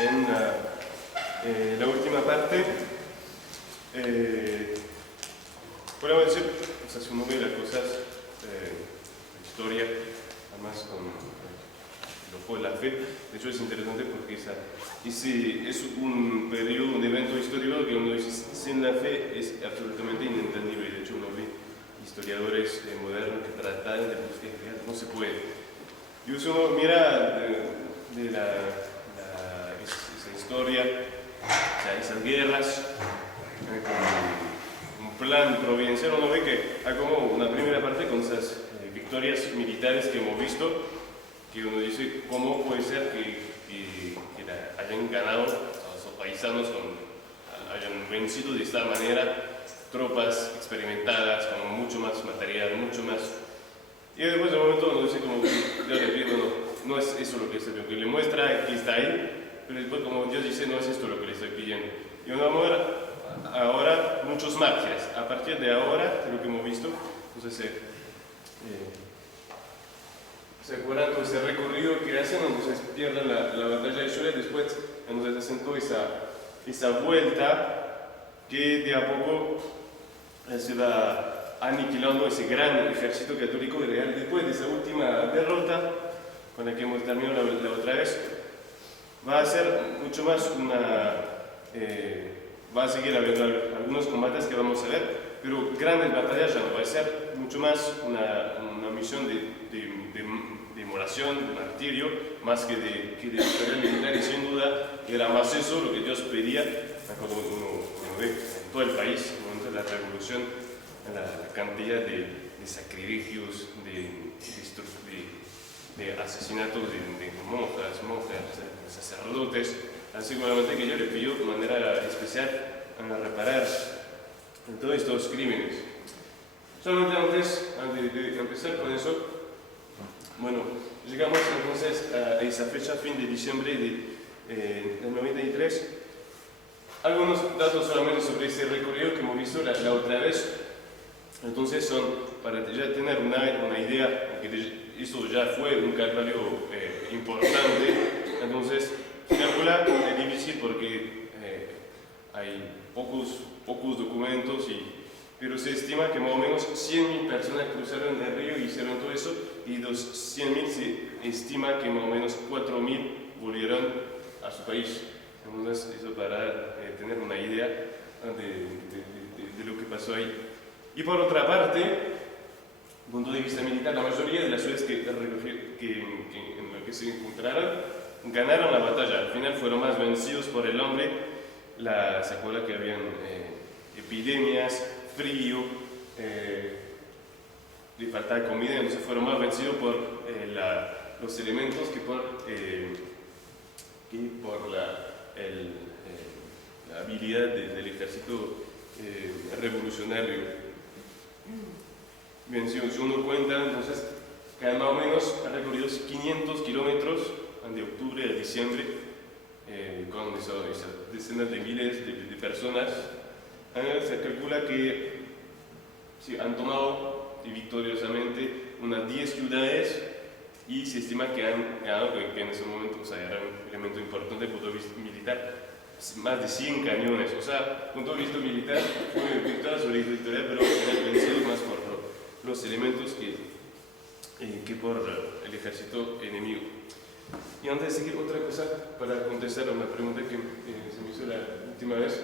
en la última parte, podemos decir, o sea, si uno ve las cosas, la historia, además con el ojo de la fe, de hecho es interesante porque es un periodo, un evento histórico que uno dice, sin la fe es absolutamente inentendible. De hecho uno ve historiadores modernos que tratan de buscar, no se puede. Y si uno mira de esa historia, o sea, esas guerras, con un plan providencial, uno ve que hay como una primera parte con esas victorias militares que hemos visto, que uno dice, ¿cómo puede ser que hayan ganado a los paisanos, hayan vencido de esta manera tropas experimentadas, con mucho más material, mucho más... Y después de un momento uno dice como, yo le pido, no es eso lo que estoy pidiendo, que le muestra que está ahí, pero después como Dios dice, no es esto lo que le estoy pidiendo. Y uno va a ver ahora muchos mártires, a partir de ahora, de lo que hemos visto, entonces ¿se acuerdan todo ese recorrido que hacen? Entonces pierden la batalla de Shoreline, después entonces hacen toda esa vuelta que de a poco se va aniquilando ese gran ejército católico real. Después de esa última derrota, con la que hemos terminado la otra vez, va a ser mucho más va a seguir habiendo algunos combates que vamos a ver, pero grandes batallas ya no va a ser, mucho más una misión de oración, de martirio, más que de victoria militar, y sin duda era más eso lo que Dios pedía cuando uno ve en todo el país, en el momento de la revolución, la cantidad de sacrificios, de asesinatos de monjas, sacerdotes, así seguramente que yo le pidió de manera especial a reparar en todos estos crímenes. Solamente antes de empezar con eso, bueno, llegamos entonces a esa fecha, fin de diciembre del 93. Algunos datos solamente sobre este recorrido que hemos visto la otra vez. Entonces son, para ya tener una idea, que esto ya fue un calvario importante. Entonces, calcular es difícil porque hay pocos documentos, pero se estima que más o menos 100.000 personas cruzaron el río y hicieron todo eso, y de los 100.000 se estima que más o menos 4.000 volvieron a su país. Entonces, eso para tener una idea de lo que pasó ahí. Y por otra parte, desde el punto de vista militar, la mayoría de las ciudades en las que se encontraron ganaron la batalla. Al final fueron más vencidos por el hombre. ¿Se acuerda que habían epidemias, frío, le faltaba comida? Entonces fueron más vencidos por los elementos que por la habilidad del ejército revolucionario. Bien, si uno cuenta, entonces, cada más o menos ha recorrido 500 kilómetros de octubre a diciembre, con esas decenas de miles de personas. Se calcula que han tomado victoriosamente unas 10 ciudades, y se estima que han ganado, que en ese momento, o sea, era un elemento importante desde el punto de vista militar, más de 100 cañones. O sea, desde el punto de vista militar fue victoria sobre victoria, pero han vencido más por los elementos que por el ejército enemigo. Y antes de seguir, otra cosa para contestar a una pregunta que se me hizo la última vez,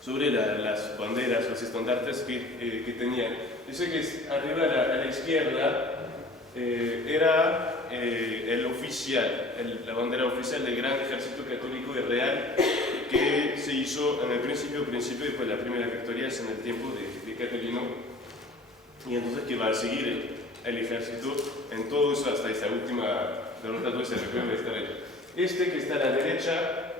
sobre las banderas, los estandartes que tenían. Dice que arriba a la izquierda era el oficial, la bandera oficial del gran ejército católico y real, que se hizo en el principio, después de la primera victoria es en el tiempo de Catilino, y entonces que va a seguir el ejército en todo eso hasta esta última derrota, todo ese recuerdo de esta vez. Este que está a la derecha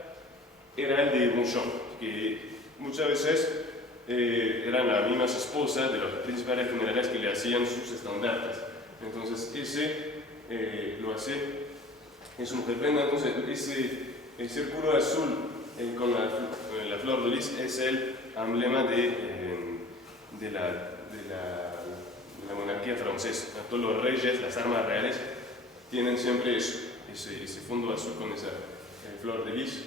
era el de Bouchon, que muchas veces eran las mismas esposas de los principales generales que le hacían sus estandartes. Entonces ese lo hace, es un reprenda. Entonces el círculo azul con la flor de lis es el emblema de la monarquía francesa. Todos los reyes, las armas reales, tienen siempre eso. ese fondo azul con esa flor de lis.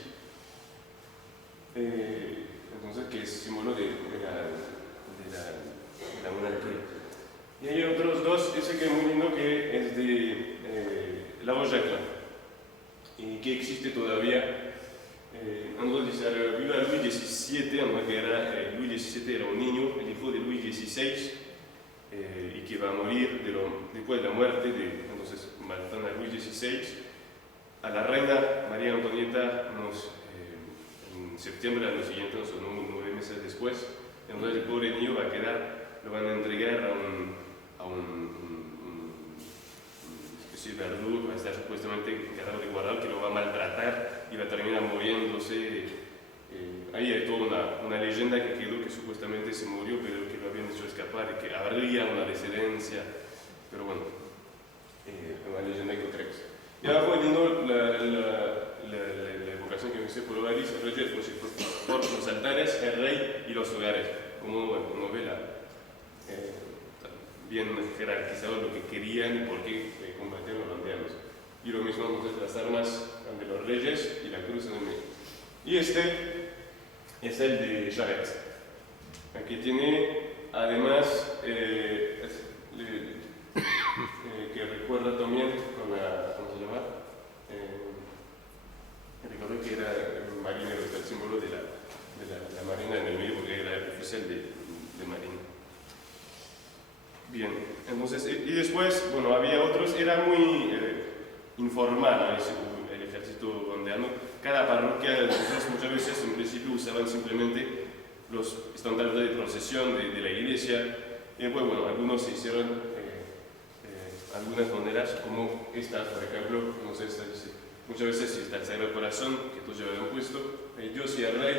Entonces, que es símbolo de la monarquía. Y hay otros dos, ese que es muy lindo, que es de la Boyacla, y que existe todavía. Entonces dice, viva Luis XVII, que era, Luis XVII era un niño, el hijo de Luis XVI, y que va a morir después de la muerte entonces matan a Luis XVI. A la reina María Antonieta en septiembre del año siguiente, o sea, 9 meses después. Entonces el pobre niño va a quedar, lo van a entregar a una especie de verdugo, va a estar supuestamente encargado de guardar, que lo va a maltratar y va a terminar moviéndose. Ahí hay toda una leyenda que quedó, que supuestamente se murió, pero que lo habían hecho escapar y que habría una descendencia, pero bueno, una leyenda que otra cosa. Y abajo viendo la evocación que me hice por Ovaris, el rey por los altares, el rey y los hogares, como una novela bien jerarquizado lo que querían y por qué combatían los aldeanos. Y lo mismo entonces las armas de los reyes y la cruz en el medio. Y este es el de Charette. Aquí tiene además que recuerda también con la, ¿cómo se llama? Recuerdo que era el marinero, está el símbolo de la marina en el medio, porque era el oficial de marina. Bien, entonces, y después, bueno, había otros, era muy informal, ¿no? El ejército rondeano. Cada parroquia, entonces, muchas veces en principio usaban simplemente los estandartes de procesión de la iglesia, y después, bueno, algunos se hicieron algunas maneras, como esta, por ejemplo, no sé, muchas veces está el Sagrado Corazón, que todos llevan puesto, Dios y el Rey,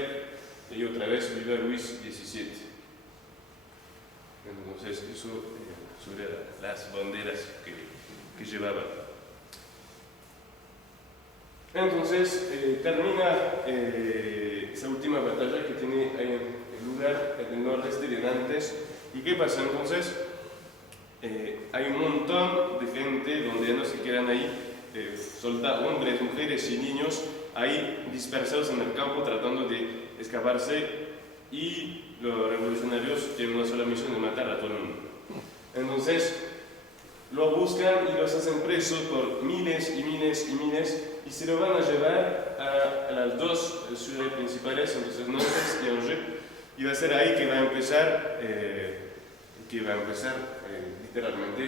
y otra vez viva Luis XVII. Entonces, eso sobre las banderas que llevaba. Entonces, termina esa última batalla que tiene el lugar en el nordeste de Nantes. ¿Y qué pasa entonces? Hay un montón de gente donde no se quedan ahí, hombres, mujeres y niños, ahí dispersados en el campo tratando de escaparse, y los revolucionarios tienen una sola misión de matar a todo el mundo. Entonces, lo buscan y los hacen presos por miles y miles y miles, y se lo van a llevar a las dos ciudades principales, entonces Nantes y Angers, y va a ser ahí que va a empezar literalmente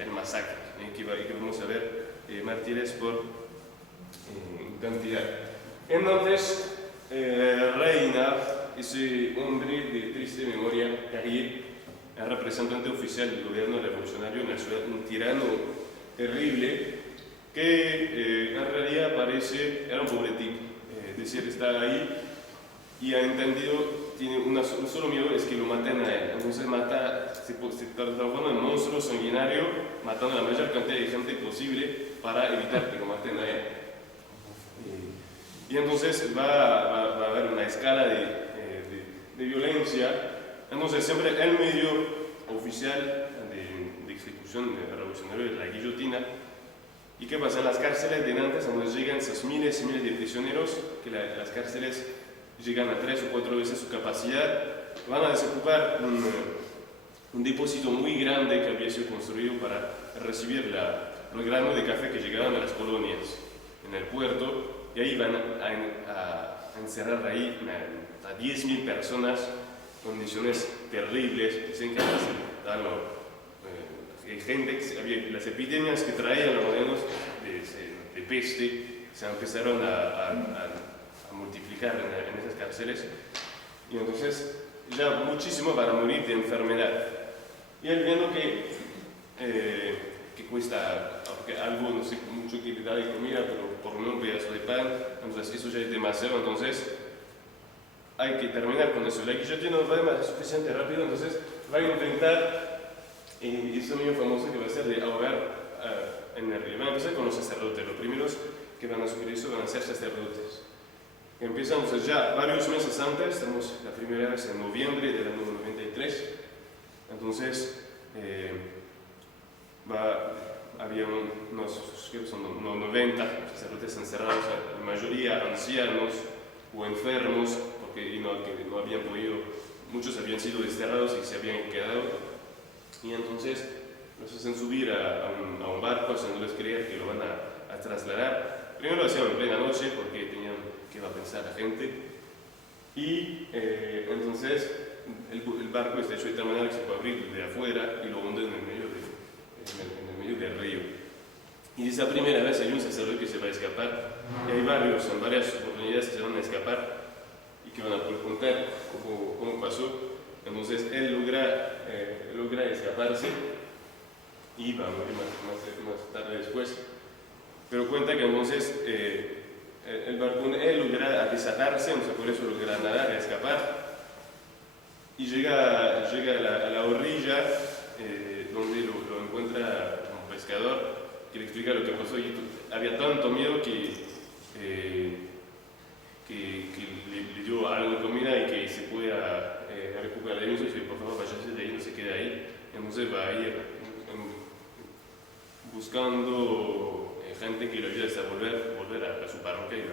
el masacre, que vamos a ver mártires por cantidad. Entonces reina ese hombre de triste memoria, Carrier, el representante oficial del gobierno revolucionario en la ciudad, un tirano terrible que en realidad era un pobre tipo, es decir, está ahí y ha entendido, tiene un solo miedo, es que lo maten a él. Entonces se transforma en monstruo sanguinario, matando a la mayor cantidad de gente posible para evitar que lo maten a él. Y entonces va a haber una escala de violencia. Entonces siempre el medio oficial de ejecución revolucionaria es la guillotina. ¿Y qué pasa? En las cárceles de Nantes, donde llegan esos miles y miles de prisioneros, que las cárceles llegan a 3 o 4 veces su capacidad, van a desocupar un depósito muy grande que había sido construido para recibir los granos de café que llegaban a las colonias en el puerto, y ahí van a encerrar ahí a 10.000 personas en condiciones terribles. Dicen que gente, las epidemias que traían los modernos de peste se empezaron a multiplicar en esas cárceles, y entonces ya muchísimo van a morir de enfermedad. Y él viendo que cuesta algo, no sé, mucho que le da de comida, pero por lo menos un pedazo de pan, entonces eso ya es demasiado, entonces hay que terminar con eso. La guillotina no va más suficiente rápido, entonces va a intentar, y eso medio famoso que va a ser de ahogar en el río. Va a empezar con los sacerdotes, los primeros que van a sufrir eso van a ser sacerdotes. Empezamos ya varios meses antes, estamos la primera vez en noviembre del año 93, entonces había unos, creo que son unos 90 sacerdotes encerrados, la mayoría ancianos o enfermos, porque que no habían podido, muchos habían sido desterrados y se habían quedado, y entonces los hacen subir a un barco haciéndoles creer que lo van a trasladar. Primero lo hacían en plena noche porque tenían que va a pensar la gente, y entonces el barco está hecho de tal manera que se puede abrir de afuera y lo hunden en el medio del río. Y esa primera vez hay un sacerdote que se va a escapar, y hay en varias oportunidades que se van a escapar y que van a poder contar cómo pasó. Entonces él logra escaparse y va a morir más tarde después. Pero cuenta que entonces el barco, él logra desatarse, entonces por eso logra nadar y escapar, y llega a la orilla donde lo encuentra un pescador que le explica lo que pasó, y había tanto miedo que le dio algo de comida y que se pueda recuperar. Y dice, por favor, váyase de ahí, no se quede ahí. Entonces va a ir buscando gente que lo ayude a volver a su parroquia y a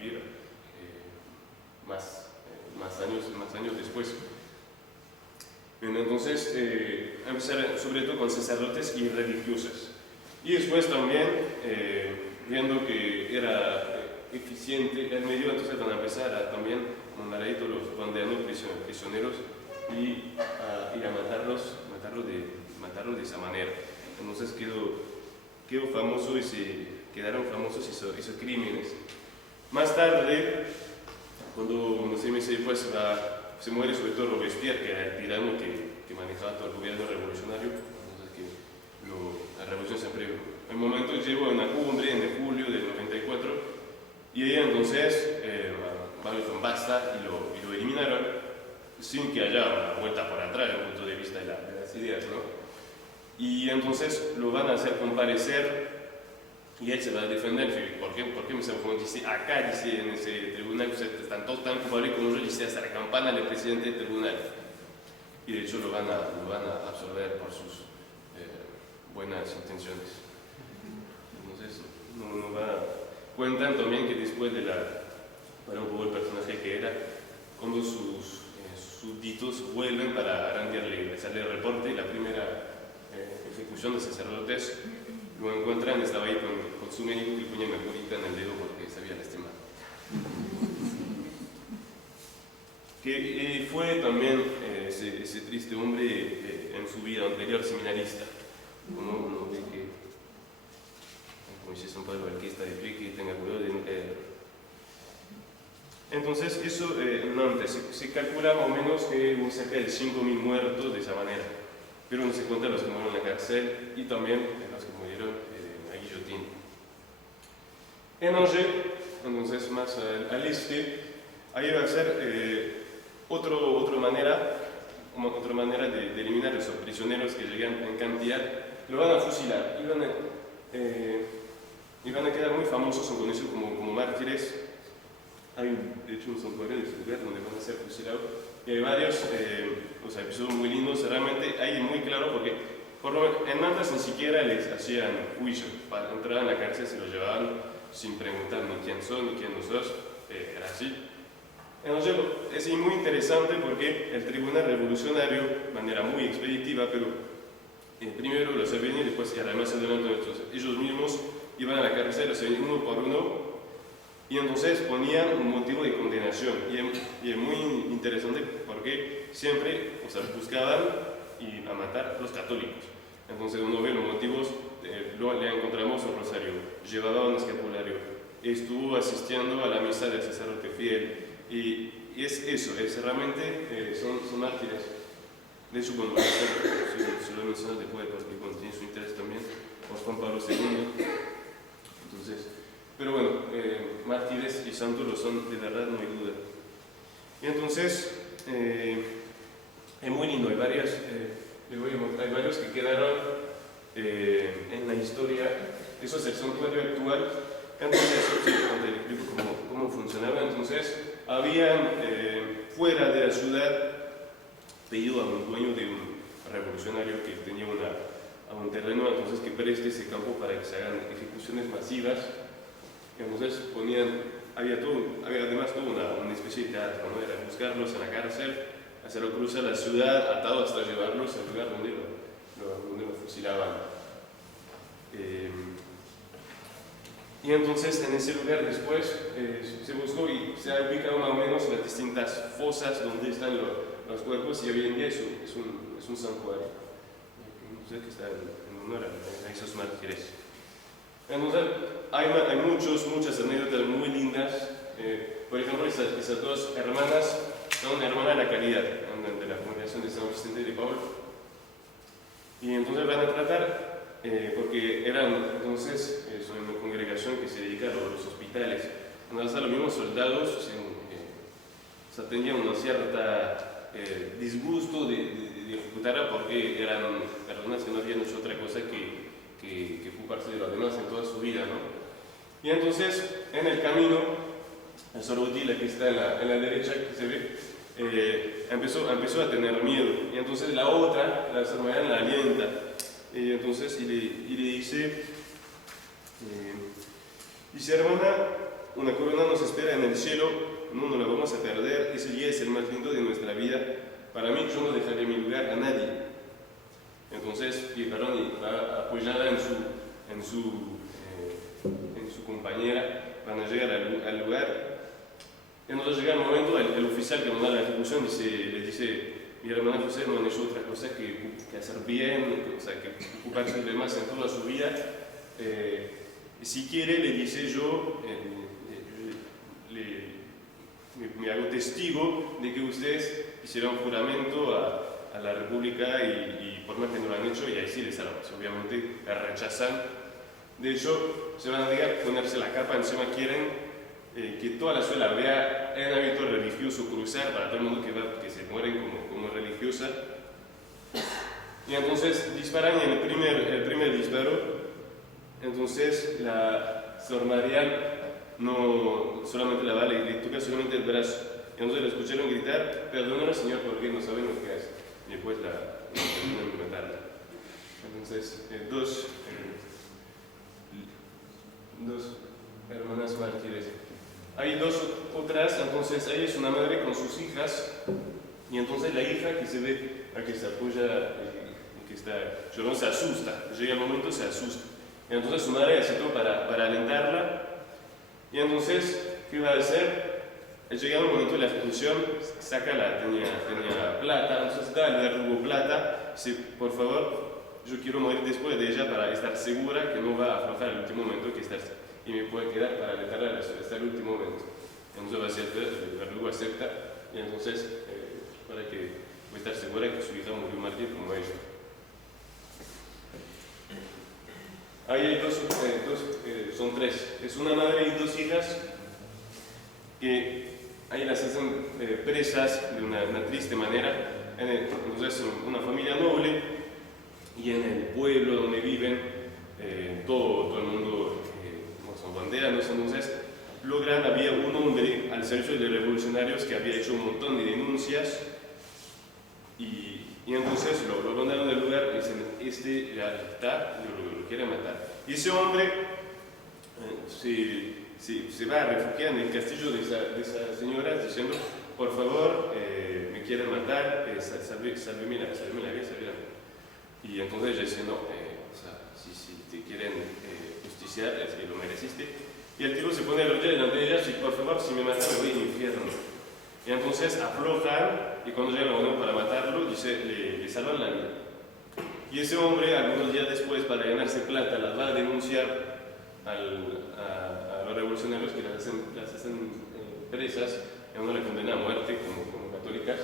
vivir más años después. Entonces, empezar sobre todo con sacerdotes y religiosas. Y después también, viendo que era eficiente el medio, entonces van a empezar a también mandar ahí todos los condenados prisioneros y a matarlos de esa manera. Entonces quedó famoso quedaron famosos esos crímenes. Más tarde, cuando unos meses después se muere sobre todo Robespierre, que era el tirano que manejaba todo el gobierno revolucionario. Entonces la revolución siempre, en un momento llegó a una cumbre en julio del 94, y ahí entonces dijeron basta y lo eliminaron sin que haya una vuelta por atrás desde el punto de vista de las ideas, ¿no? Y entonces lo van a hacer comparecer y él se va a defender. ¿Por qué me dice acá, dice en ese tribunal, están todos tan culpables como yo, dice hasta la campana del presidente del tribunal? Y de hecho lo van a absolver por sus buenas intenciones. Entonces cuentan también que después para un poco el personaje que era, cuando sus súbditos vuelven para hacerle el reporte, y la primera ejecución de sacerdotes, lo encuentran, estaba ahí con su médico que le ponía mercurita en el dedo porque se había lastimado. Que fue también ese triste hombre en su vida anterior seminarista, como dice San Pablo, el que está de pie, que tenga cuidado de no caer. Entonces eso en Nantes se calcula más o menos que muy cerca de 5.000 muertos de esa manera, pero no se cuenta los que murieron en la cárcel y también los que murieron en la guillotina. En Angers, entonces más al este, ahí va a ser otra manera de eliminar a esos prisioneros que llegan en cantidad. Lo van a fusilar y van a quedar muy famosos, son conocidos como mártires. Hay de hecho un santuario en ese lugar donde van a ser fusilados, y hay varios episodios muy lindos. Realmente ahí es muy claro porque por lo menos en Nantes ni siquiera les hacían juicio. Para entrar en la cárcel se los llevaban sin preguntar ni quién son ni quién no sos, era así. Entonces es muy interesante porque el tribunal revolucionario, de manera muy expeditiva, pero primero los habían y después, y además ellos mismos iban a la cárcel, los habían uno por uno, y entonces ponían un motivo de condenación. Y es muy interesante porque siempre buscaban a matar a los católicos. Entonces uno ve los motivos, le encontramos un rosario, llevaba un escapulario, estuvo asistiendo a la misa del sacerdote fiel, y es eso, realmente son mártires. De hecho, cuando se lo mencionas después, porque tiene su interés también, por Juan Pablo II. Entonces, pero bueno, mártires y santos lo son, de verdad, no hay duda. Y entonces, es muy lindo, hay varios que quedaron en la historia. Eso es el santuario actual. Entonces, le explico cómo funcionaba. Entonces, habían fuera de la ciudad pedido a un dueño de un revolucionario que tenía a un terreno entonces que preste ese campo para que se hagan ejecuciones masivas. Entonces había además toda una especie de teatro, ¿no? Era buscarlos en la cárcel, hacerlo cruzar la ciudad, atado hasta llevarlos al lugar donde lo fusilaban. Y entonces en ese lugar después se buscó y se ha ubicado más o menos las distintas fosas donde están los cuerpos, y hoy en día es un santuario, no sé, que está en honor a esos mártires. Entonces hay muchas anécdotas muy lindas. Por ejemplo, esas dos hermanas son hermanas de la caridad, de la congregación de San Vicente de Paul, y entonces van a tratar porque eran entonces una congregación que se dedica a los hospitales. Entonces a los mismos soldados tenían una cierta disgusto de ejecutarla, porque eran personas que no habían hecho otra cosa que ocuparse de los demás en toda su vida, ¿no? Y entonces en el camino, el Sorotila que está en la derecha, que se ve, empezó a tener miedo, y entonces la otra, la hermana, la alienta. Y entonces y le dice, hermana, una corona nos espera en el cielo, no nos la vamos a perder, ese día es el más lindo de nuestra vida, para mí yo no dejaré mi lugar a nadie. Entonces, y va apoyada en su compañera, van a llegar al lugar. Entonces llega el momento, el oficial que manda la ejecución le dice: mi hermana José no han hecho otra cosa que hacer bien, o sea, que ocuparse de demás en toda su vida. Si quiere, le dice yo, me hago testigo de que ustedes hicieron juramento a la República, y por más que no lo han hecho, y ahí sí les salvamos. Obviamente la rechazan. De hecho, se van a negar a ponerse la capa, encima quieren que toda la ciudad vea en hábito religioso cruzar, para todo el mundo que se mueren como religiosa. Y entonces disparan, y en el primer disparo, entonces la Sor María no solamente la bala, le toca solamente el brazo. Y entonces la escucharon gritar: perdónala, Señor, porque no saben lo que hace. Y después la terminan de matarla. Entonces, dos hermanas mártires. Hay dos otras, entonces ella es una madre con sus hijas, y entonces la hija que se ve, a que se apoya, que está llorando, se asusta, llega el momento, se asusta. Y entonces su madre hace todo para alentarla, y entonces, ¿qué va a hacer? Llega el momento de la ejecución, tenía plata, entonces da el verdugo plata, dice: por favor, yo quiero morir después de ella para estar segura que no va a aflojar el último momento, y me puede quedar para alentarla hasta el último momento. Entonces va a ser, el verdugo acepta, y entonces para que pueda estar segura que su hija murió mártir como ella. Ahí hay son tres. Es una madre y dos hijas que ahí las hacen presas de una triste manera. Entonces una familia noble, y en el pueblo donde viven todo el mundo son banderas. Entonces había un hombre al servicio de revolucionarios que había hecho un montón de denuncias, y entonces lo mandaron del lugar y dicen: ya está, lo quiere matar. Y ese hombre se va a refugiar en el castillo de esa señora, diciendo: por favor, me quieren matar, sálveme la vida, Y entonces ella dice: no, si te quieren justiciar, es que lo mereciste. Y el tipo se pone a rodillas delante de ella: y por favor, si me matan, me voy al infierno. Y entonces aflojan, y cuando llega el momento para matarlo, le salvan la vida. Y ese hombre, algunos días después, para ganarse plata, las va a denunciar a los revolucionarios, que las hacen presas, y a uno le condena a muerte como católicas.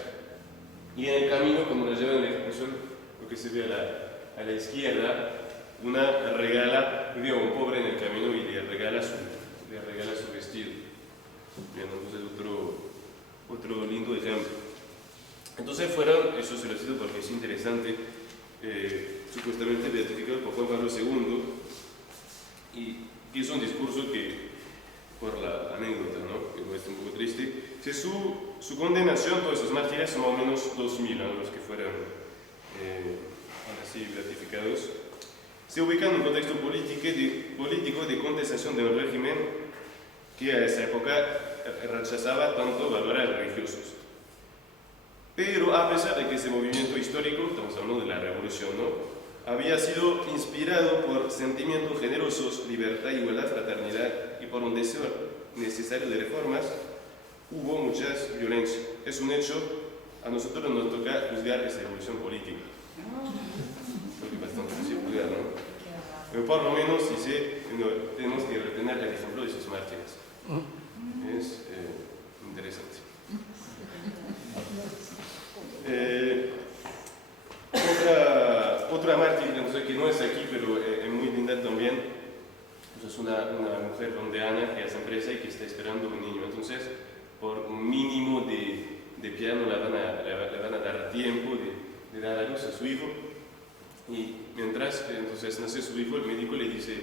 Y en el camino, cuando las llevan a la ejecución, lo que se ve a la izquierda, una vio a un pobre en el camino y le regala su vestido. Bien, entonces otro lindo ejemplo. Entonces eso se lo cito porque es interesante, supuestamente beatificado por Juan Pablo II, y es un discurso que, por la anécdota, ¿no?, que es un poco triste, que su condenación, todos esos mártires, son más o menos 2000, ¿no?, los que fueron así beatificados. se ubica en un contexto político de contestación de un régimen que a esa época rechazaba tanto valores religiosos. Pero a pesar de que ese movimiento histórico, estamos hablando de la revolución, ¿no?, había sido inspirado por sentimientos generosos, libertad, igualdad, fraternidad y por un deseo necesario de reformas, hubo muchas violencias. Es un hecho, a nosotros nos toca juzgar esa evolución política. Creo que es bastante difícil juzgar, ¿no? Pero por lo menos tenemos que retener el ejemplo de sus mártires. Es interesante. Otra mártir, entonces, que no es aquí, pero es muy linda también, pues es una mujer rondeana que hace empresa y que está esperando un niño. Entonces, por un mínimo de piano le van a dar tiempo de dar a luz a su hijo. Y mientras entonces nace su hijo, el médico le dice,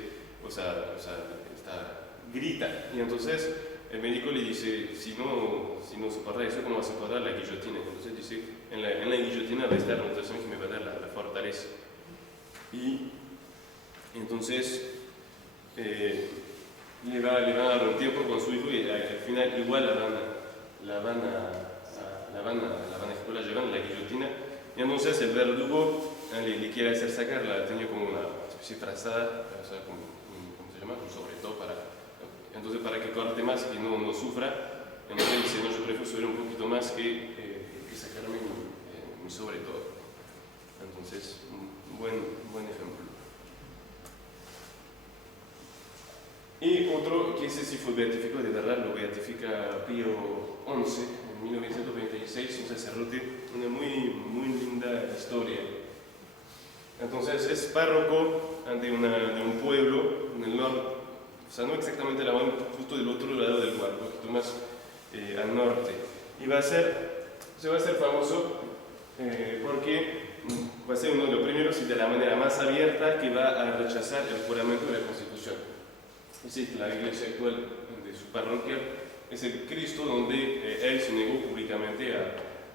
grita. Y entonces el médico le dice, si no soporta eso, ¿cómo va a soportar la guillotina? Entonces dice, en la guillotina va a estar la mutación que me va a dar la fortaleza. Y entonces le va a dar un tiempo con su hijo y al final igual la van a ejecutar llevando la guillotina. Y entonces el verdugo le quiere hacer sacar, la tenía como una especie de frazada, o sea, ¿cómo se llama? Un sobretodo para que corte más y no sufra. Entonces dice, no, yo prefiero subir un poquito más que sacarme mi sobretodo. Entonces, un buen ejemplo. Y otro, que ese sí fue beatificado, de verdad lo beatifica Pío XI en 1926, un sacerdote, una muy linda historia. Entonces es párroco de un pueblo en el norte, o sea, no exactamente justo del otro lado del lugar, un poquito más al norte. Y se va a hacer famoso porque va a ser uno de los primeros y de la manera más abierta que va a rechazar el juramento de la Constitución. Es decir, la iglesia actual de su parroquia es el Cristo donde él se negó públicamente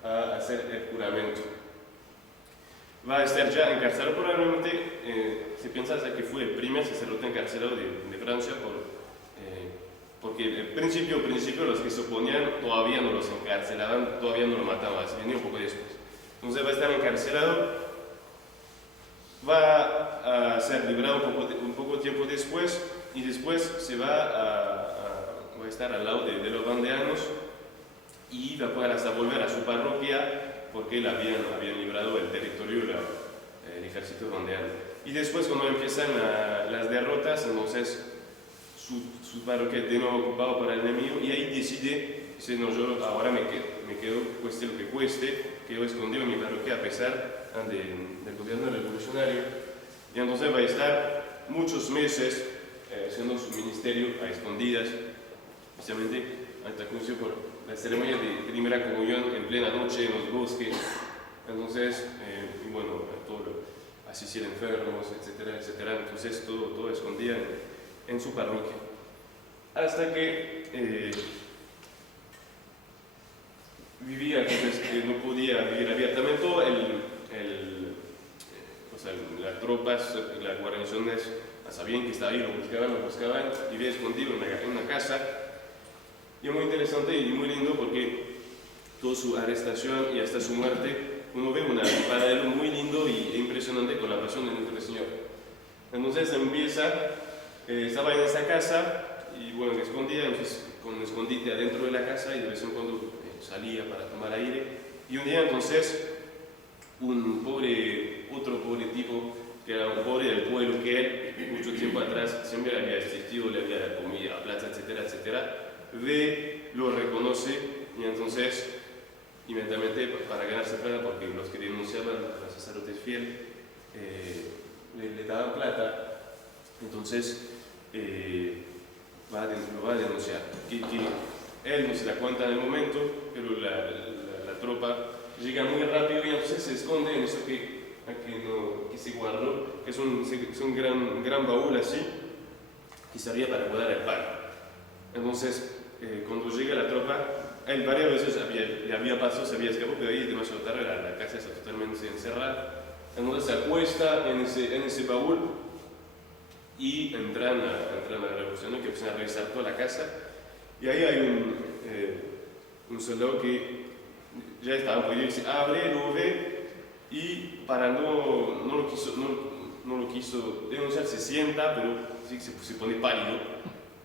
a hacer el juramento. Va a estar ya encarcelado, probablemente se piensa que fue el primer sacerdote encarcelado de Francia porque al principio los que se oponían todavía no los encarcelaban, todavía no lo mataban, se venía un poco después. Entonces va a estar encarcelado, va a ser liberado un poco tiempo después y después se va a estar al lado de los vandeanos y va a poder hasta volver a su parroquia porque le habían librado el territorio el ejército vandeano. Y después cuando empiezan las derrotas, entonces su parroquia de nuevo ocupado por el enemigo y ahí dice, no, yo ahora me quedo cueste lo que cueste, quedo escondido en mi parroquia a pesar del gobierno revolucionario. Y entonces va a estar muchos meses haciendo su ministerio a escondidas, especialmente hasta conoció por la ceremonia de primera comunión en plena noche en los bosques. Entonces, y bueno, asistir enfermos, etcétera, etcétera. Entonces todo escondía en su parroquia. Hasta que vivía, entonces no podía vivir abiertamente. Las tropas, las guarniciones sabían que estaba ahí, lo buscaban, vivía escondido en una casa. Y es muy interesante y muy lindo porque toda su arrestación y hasta su muerte, uno ve un paralelo muy lindo e impresionante con la pasión de nuestro Señor. Entonces estaba en esa casa y bueno, me escondía, entonces con escondite adentro de la casa y de vez en cuando salía para tomar aire. Y un día entonces otro pobre tipo, que era un pobre del pueblo que él, mucho tiempo atrás, siempre había asistido, le había dado comida, plata, etcétera, etcétera, lo reconoce y entonces inmediatamente para ganarse plata, porque los que denunciaban a los sacerdotes fieles le daban plata, entonces lo va a denunciar. Que él no se da cuenta en el momento, pero la tropa llega muy rápido y entonces se esconde en eso que se guardó, que es un gran baúl así, que servía para guardar el pan. Entonces, cuando llega la tropa, él varias veces le había pasado, se había escapado, pero ahí demasiado tarde, la casa está totalmente encerrada. Entonces se acuesta en ese baúl y entran a la revolución, que empiezan a revisar toda la casa. Y ahí hay un soldado que ya estaba por dice, abre, lo ve, y para no lo quiso denunciar, se sienta, pero sí que se pone pálido.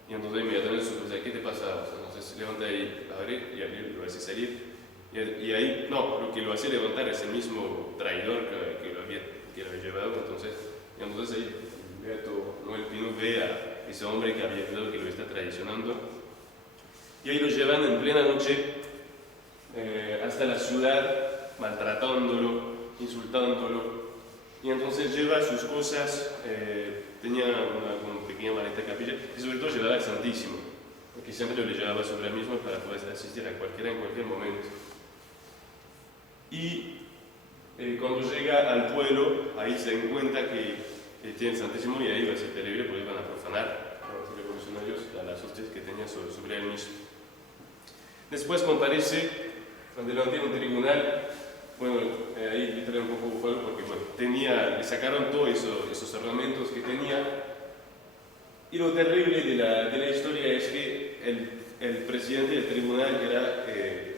Y entonces inmediatamente se dice, ¿qué te pasa? O sea, entonces se levanta y abre, y él lo hace salir. Y ahí, no, lo que lo hace levantar es el mismo traidor que lo había llevado. Y entonces ahí el Beato Noel Pino ve a ese hombre que había quedado, que lo está traicionando. Y ahí lo llevan en plena noche hasta la ciudad, maltratándolo, insultándolo. Y entonces lleva sus cosas, tenía una pequeña maleta de capilla, y sobre todo llevaba el Santísimo, porque siempre lo llevaba sobre él mismo para poder asistir a cualquiera en cualquier momento. Y cuando llega al pueblo, ahí se dan cuenta que tiene el Santísimo, y ahí va a ser terrible porque van a profanar a los revolucionarios las hostias que tenía sobre él mismo. Después comparece delante de un tribunal. Bueno, ahí le trae un poco bufalo porque le sacaron todos esos ornamentos que tenía. Y lo terrible de la historia es que el presidente del tribunal era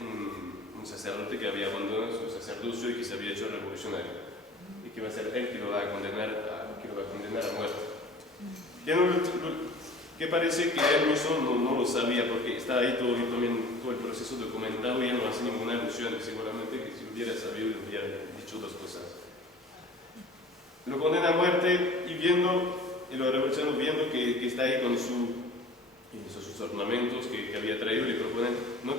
un sacerdote que había abandonado su sacerdocio y que se había hecho revolucionario. Y que va a ser él que lo va a condenar a muerte. Que parece que él mismo no lo sabía, porque está ahí todo el proceso documentado y él no hace ninguna alusión, y seguramente que si hubiera sabido le hubiera dicho dos cosas. Lo condena a muerte y los revolucionarios viendo que está ahí con sus ornamentos que había traído, le proponen, ¿no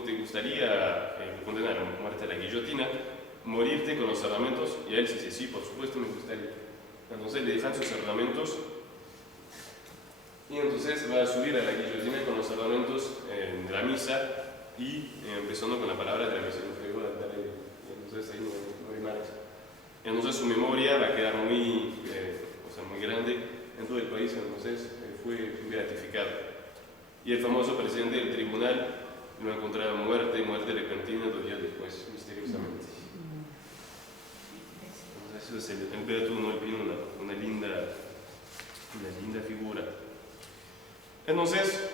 te gustaría condenar a muerte a la guillotina, morirte con los ornamentos? Y él dice, sí, por supuesto me gustaría. Entonces le dejan sus ornamentos. Y entonces va a subir a la guillotina con los ornamentos de la misa y empezando con la palabra de la misa. Entonces ahí no hay más. Entonces su memoria va a quedar muy grande en todo el país, entonces fue beatificado. Y el famoso presidente del tribunal lo encontraba muerte repentina 2 días después, misteriosamente. Entonces eso es el Beato Noel Pino, una linda figura. Entonces,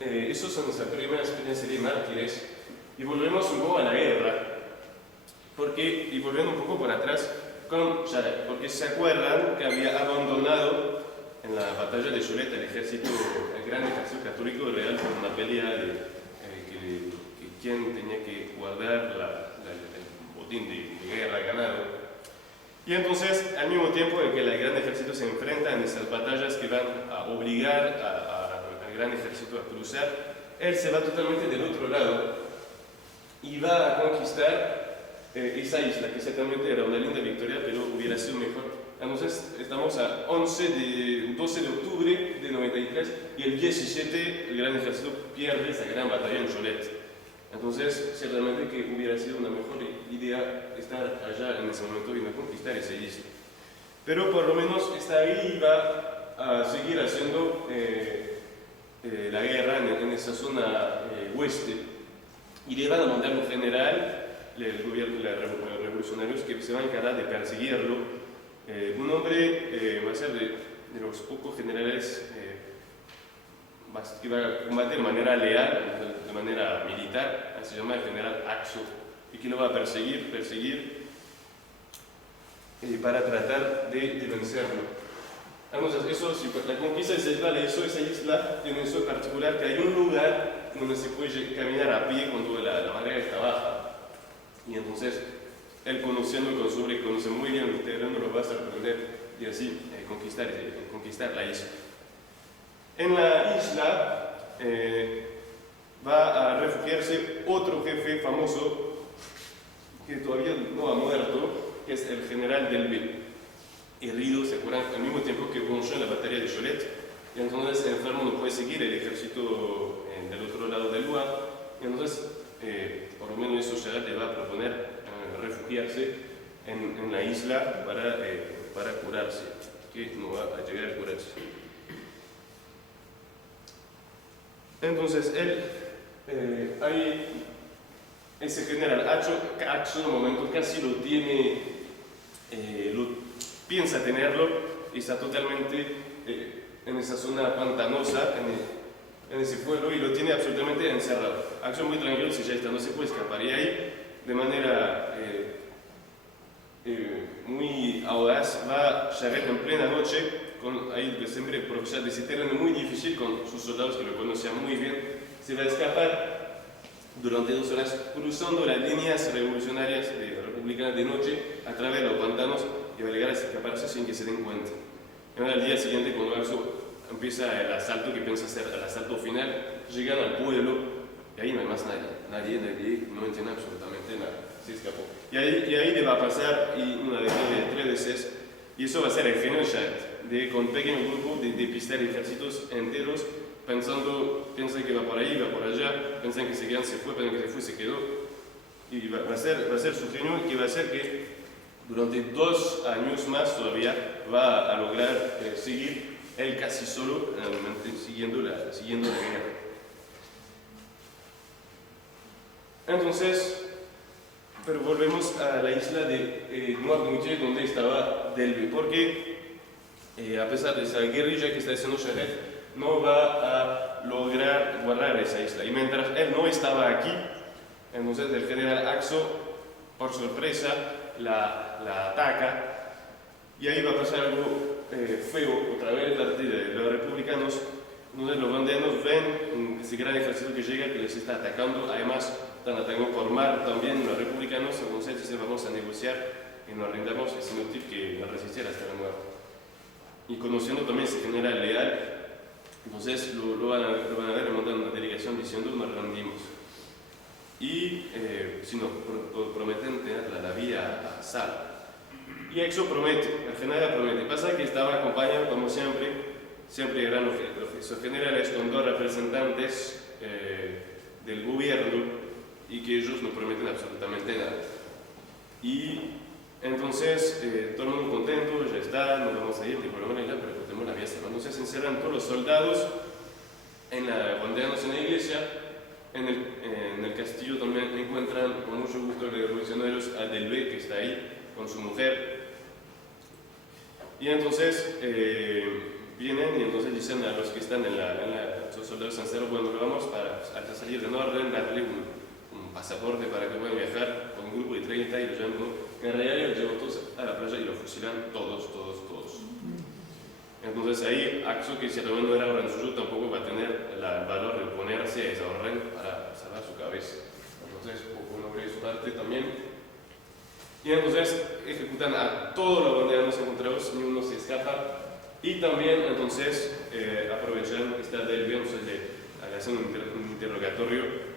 esos son nuestras primeras experiencias de mártires. Y volvemos un poco a la guerra. Y volviendo un poco por atrás, porque se acuerdan que había abandonado en la batalla de Cholet el gran ejército católico real por una pelea de quién tenía que guardar el botín de guerra ganado. Y entonces, al mismo tiempo en que el gran ejército se enfrenta en esas batallas que van a obligar al gran ejército a cruzar, él se va totalmente del otro lado y va a conquistar esa isla, que ciertamente era una linda victoria, pero hubiera sido mejor. Entonces, estamos a 12 de octubre de 93 y el 17 el gran ejército pierde esa gran batalla en Cholet. Entonces, ciertamente que hubiera sido una mejor idea estar allá en ese momento y no conquistar esa isla. Pero por lo menos está ahí y va a seguir haciendo la guerra en esa zona oeste. Y le van a mandar un general, los revolucionarios, que se van a encargar de perseguirlo. Un hombre va a ser de los pocos generales que va a combatir de manera leal, de manera militar, se llama el general Axo, y que lo va a perseguir para tratar de vencerlo. Entonces, la conquista de esa isla le hizo esa isla, tiene eso en particular, que hay un lugar donde se puede caminar a pie cuando la marea está baja. Y entonces, él conociendo conoce muy bien el terreno, lo va a sorprender y así conquistar la isla. En la isla va a refugiarse otro jefe famoso que todavía no ha muerto, que es el general Delbel, herido, se acuerdan, al mismo tiempo que Bronchon en la batalla de Cholet. Y entonces el enfermo no puede seguir el ejército del otro lado del Loire. Y entonces, por lo menos eso Charat le va a proponer refugiarse en la isla para curarse, que no va a llegar a curarse. Entonces ese general Axo en un momento casi lo tiene, piensa tenerlo, está totalmente en esa zona pantanosa, en ese pueblo, y lo tiene absolutamente encerrado. Axo muy tranquilo, si ya está, no se puede escapar. Y ahí, de manera muy audaz, va Jarret en plena noche, ahí siempre aprovechar de ese terreno muy difícil con sus soldados que lo conocían muy bien. Se va a escapar durante 2 horas cruzando las líneas revolucionarias republicanas de noche a través de los pantanos, y va a llegar a escaparse sin que se den cuenta. Y al día siguiente, cuando Axo empieza el asalto que piensa ser el asalto final, llegan al pueblo y ahí no hay más nadie no entiende absolutamente nada, se escapó. Y ahí le va a pasar una de 3 veces, y eso va a ser el genio de con pequeño grupo de pisar ejércitos enteros, piensan que va por ahí, va por allá, piensan que se quedan, se fue, piensan que se fue, se quedó, y va a ser su genio, que va a ser que durante 2 años más todavía va a lograr seguir él casi solo, siguiendo la guerra. Entonces, pero volvemos a la isla de Noirmoutier, donde estaba Delbé, porque a pesar de esa guerrilla que está haciendo Jarret, no va a lograr guardar esa isla. Y mientras él no estaba aquí, entonces el general Axo, por sorpresa, la ataca, y ahí va a pasar algo feo otra vez de parte de los republicanos. Entonces los bandeanos ven ese gran ejército que llega, que les está atacando, además están atacando por mar también los republicanos, entonces dicen vamos a negociar y nos rindamos, es inútil que resistir hasta la muerte. Y conociendo también ese general leal, entonces lo van a ver mandando una delegación diciendo nos rendimos. Y si no, prometen tener la vía a salvo. Y Axo promete, el general promete. Pasa que estaba acompañado, como siempre eran los generales con 2 representantes del gobierno, y que ellos no prometen absolutamente nada. Y entonces todo el mundo contento, ya está, nos vamos a ir, por lo menos pero tenemos la vía salva. Entonces se encierran todos los soldados bandeados en la iglesia. En el castillo también encuentran con mucho gusto los revolucionarios a Delbé, que está ahí con su mujer. Y entonces vienen y entonces dicen a los que están los soldados encerrados, bueno, vamos hasta salir de Norden, darle un pasaporte para que puedan viajar con un grupo de 30 y los llevan. En realidad los llevan todos a la playa y los fusilan todos. Entonces ahí Axo, que si realmente no era orden suyo, tampoco va a tener el valor de oponerse a esa orden para salvar su cabeza. Entonces uno ve su parte también. Y entonces ejecutan a todos los bandeanos encontrados, ni uno se escapa. Y también entonces aprovechan que está Delbé, entonces le hacen un interrogatorio.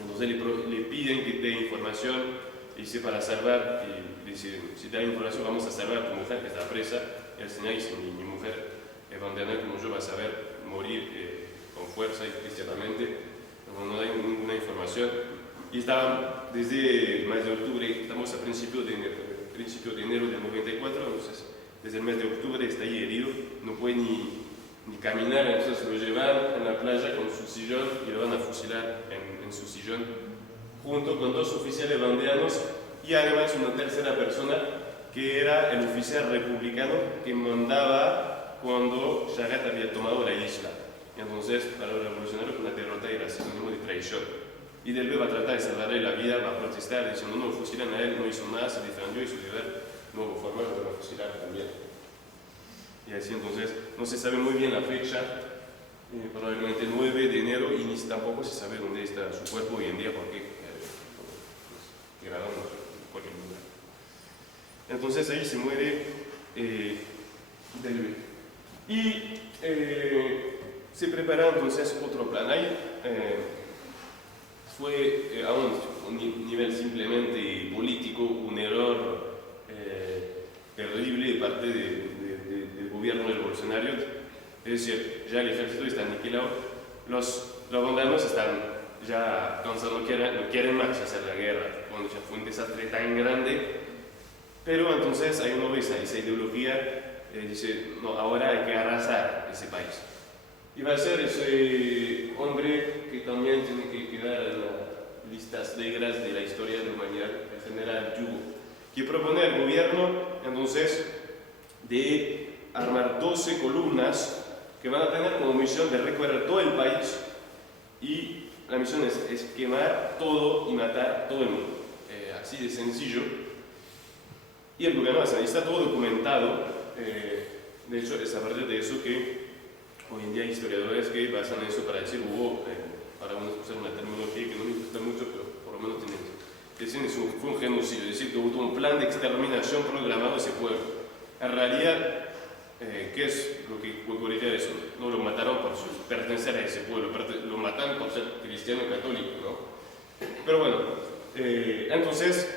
Entonces le piden que dé información, y dice para salvar, y dice si da información vamos a salvar a tu mujer que está presa. Y el señor dice mi mujer es bandeana como yo, va a saber morir con fuerza y cristianamente. No da ninguna información. Y estaban desde el mes de octubre, estamos a principio de enero del 94, entonces desde el mes de octubre está ahí herido, no puede ni caminar, entonces lo llevan en la playa con su sillón y lo van a fusilar en su sillón, junto con 2 oficiales bandeanos y además una tercera persona que era el oficial republicano que mandaba cuando Jarret había tomado la isla. Y entonces para los revolucionarios una derrota era sinónimo de traición. Y Delbé va a tratar de salvarle la vida, va a protestar diciendo no, fusilan a él, no hizo nada, se defendió y su deber no hubo forma, lo van a fusilar también. Y así entonces no se sabe muy bien la fecha, probablemente el 9 de enero, y ni tampoco se sabe dónde está su cuerpo hoy en día porque quedaron en cualquier lugar. Entonces ahí se muere Delbé. Y se prepara entonces otro plan. Ahí fue a un nivel simplemente político un error terrible de parte del gobierno revolucionario. Es decir, ya el ejército está aniquilado, los bandanos están ya cansados, no quieren más hacer la guerra, cuando ya fue un desastre tan grande. Pero entonces hay una vez esa ideología, dice, no, ahora hay que arrasar ese país. Y va a ser ese hombre que también tiene que quedar en las listas negras de la historia de la humanidad, el general Yugo, que propone al gobierno entonces de armar 12 columnas que van a tener como misión de recorrer todo el país, y la misión es quemar todo y matar todo el mundo. Así de sencillo. Y el gobierno está todo documentado. De hecho, es a partir de eso que hoy en día hay historiadores que basan eso para decir para usar una terminología que no me gusta mucho, pero por lo menos dicen que fue un genocidio, es decir, que hubo un plan de exterminación programado de ese pueblo. En realidad, ¿qué es lo que ocurriría de eso? No lo mataron por pertenecer a ese pueblo, lo mataron por ser cristiano y católico, ¿no? Pero bueno, entonces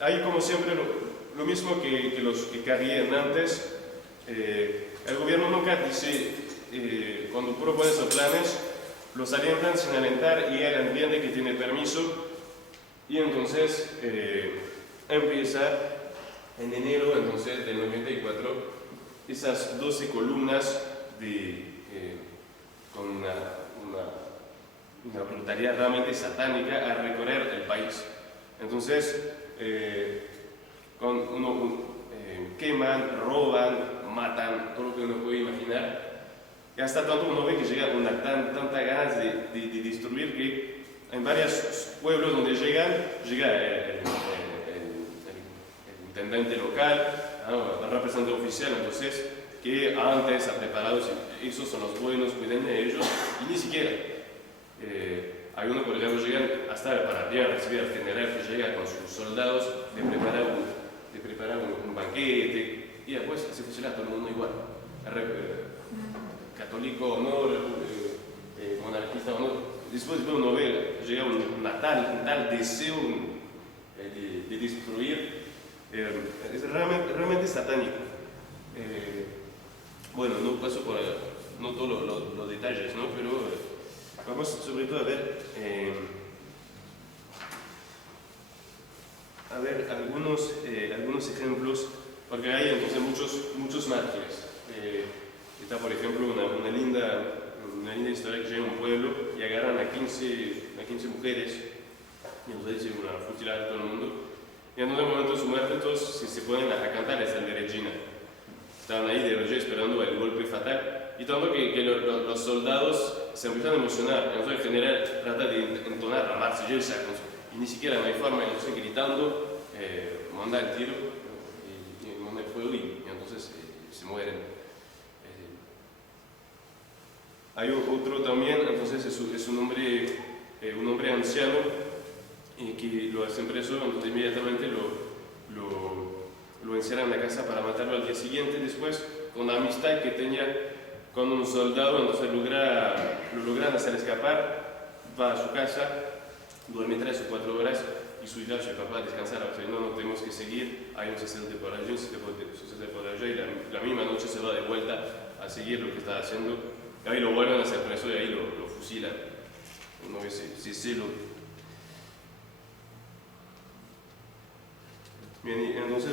hay como siempre lo mismo que los que caían antes. El gobierno nunca dice, cuando propone esos planes, los alientan sin alentar y él entiende que tiene permiso, y entonces empieza en enero entonces, del 94 esas 12 columnas con una brutalidad realmente satánica a recorrer el país. Entonces, queman, roban, matan, todo lo que uno puede imaginar. Y hasta tanto uno ve que llega con tanta ganas de destruir que en varios pueblos donde llega el intendente local, el representante oficial, entonces, que antes ha preparado, esos son los buenos, cuiden de ellos, y ni siquiera. Hay uno, por ejemplo, llegan hasta para bien recibir al general que llega con sus soldados, de preparar un banquete, y después se fusiona a todo el mundo igual. Católico o no, monarquista o no. Después uno ve, llega un tal deseo de destruir, es realmente satánico. Bueno, no paso por no todos los detalles, ¿no? Pero vamos sobre todo a ver algunos ejemplos, porque hay entonces muchos mártires. Está, por ejemplo, una linda historia que llega a un pueblo y agarran a 15 mujeres y entonces se van a fusilar a todo el mundo. Y en un momento de su muerte todos se ponen a cantar esa de Regina. Estaban ahí de rodillas esperando el golpe fatal, y tanto que los soldados se empiezan a emocionar. Entonces el general trata de entonar la marsellesa y ni siquiera no hay forma, entonces gritando, manda el tiro y manda el fuego, y entonces se mueren. Hay otro también, entonces es un hombre anciano que lo hacen preso, entonces inmediatamente lo encierran en la casa para matarlo al día siguiente. Después, con la amistad que tenía con un soldado, entonces lo logran hacer escapar, va a su casa, duerme 3 o 4 horas y su hija dice: papá, descansar, o sea, no tenemos que seguir, hay un sacerdote por allí, un sacerdote por allá, y la misma noche se va de vuelta a seguir lo que está haciendo. Ahí lo vuelven a hacer preso y ahí lo fusilan. Uno ve ese celo. Bien, y entonces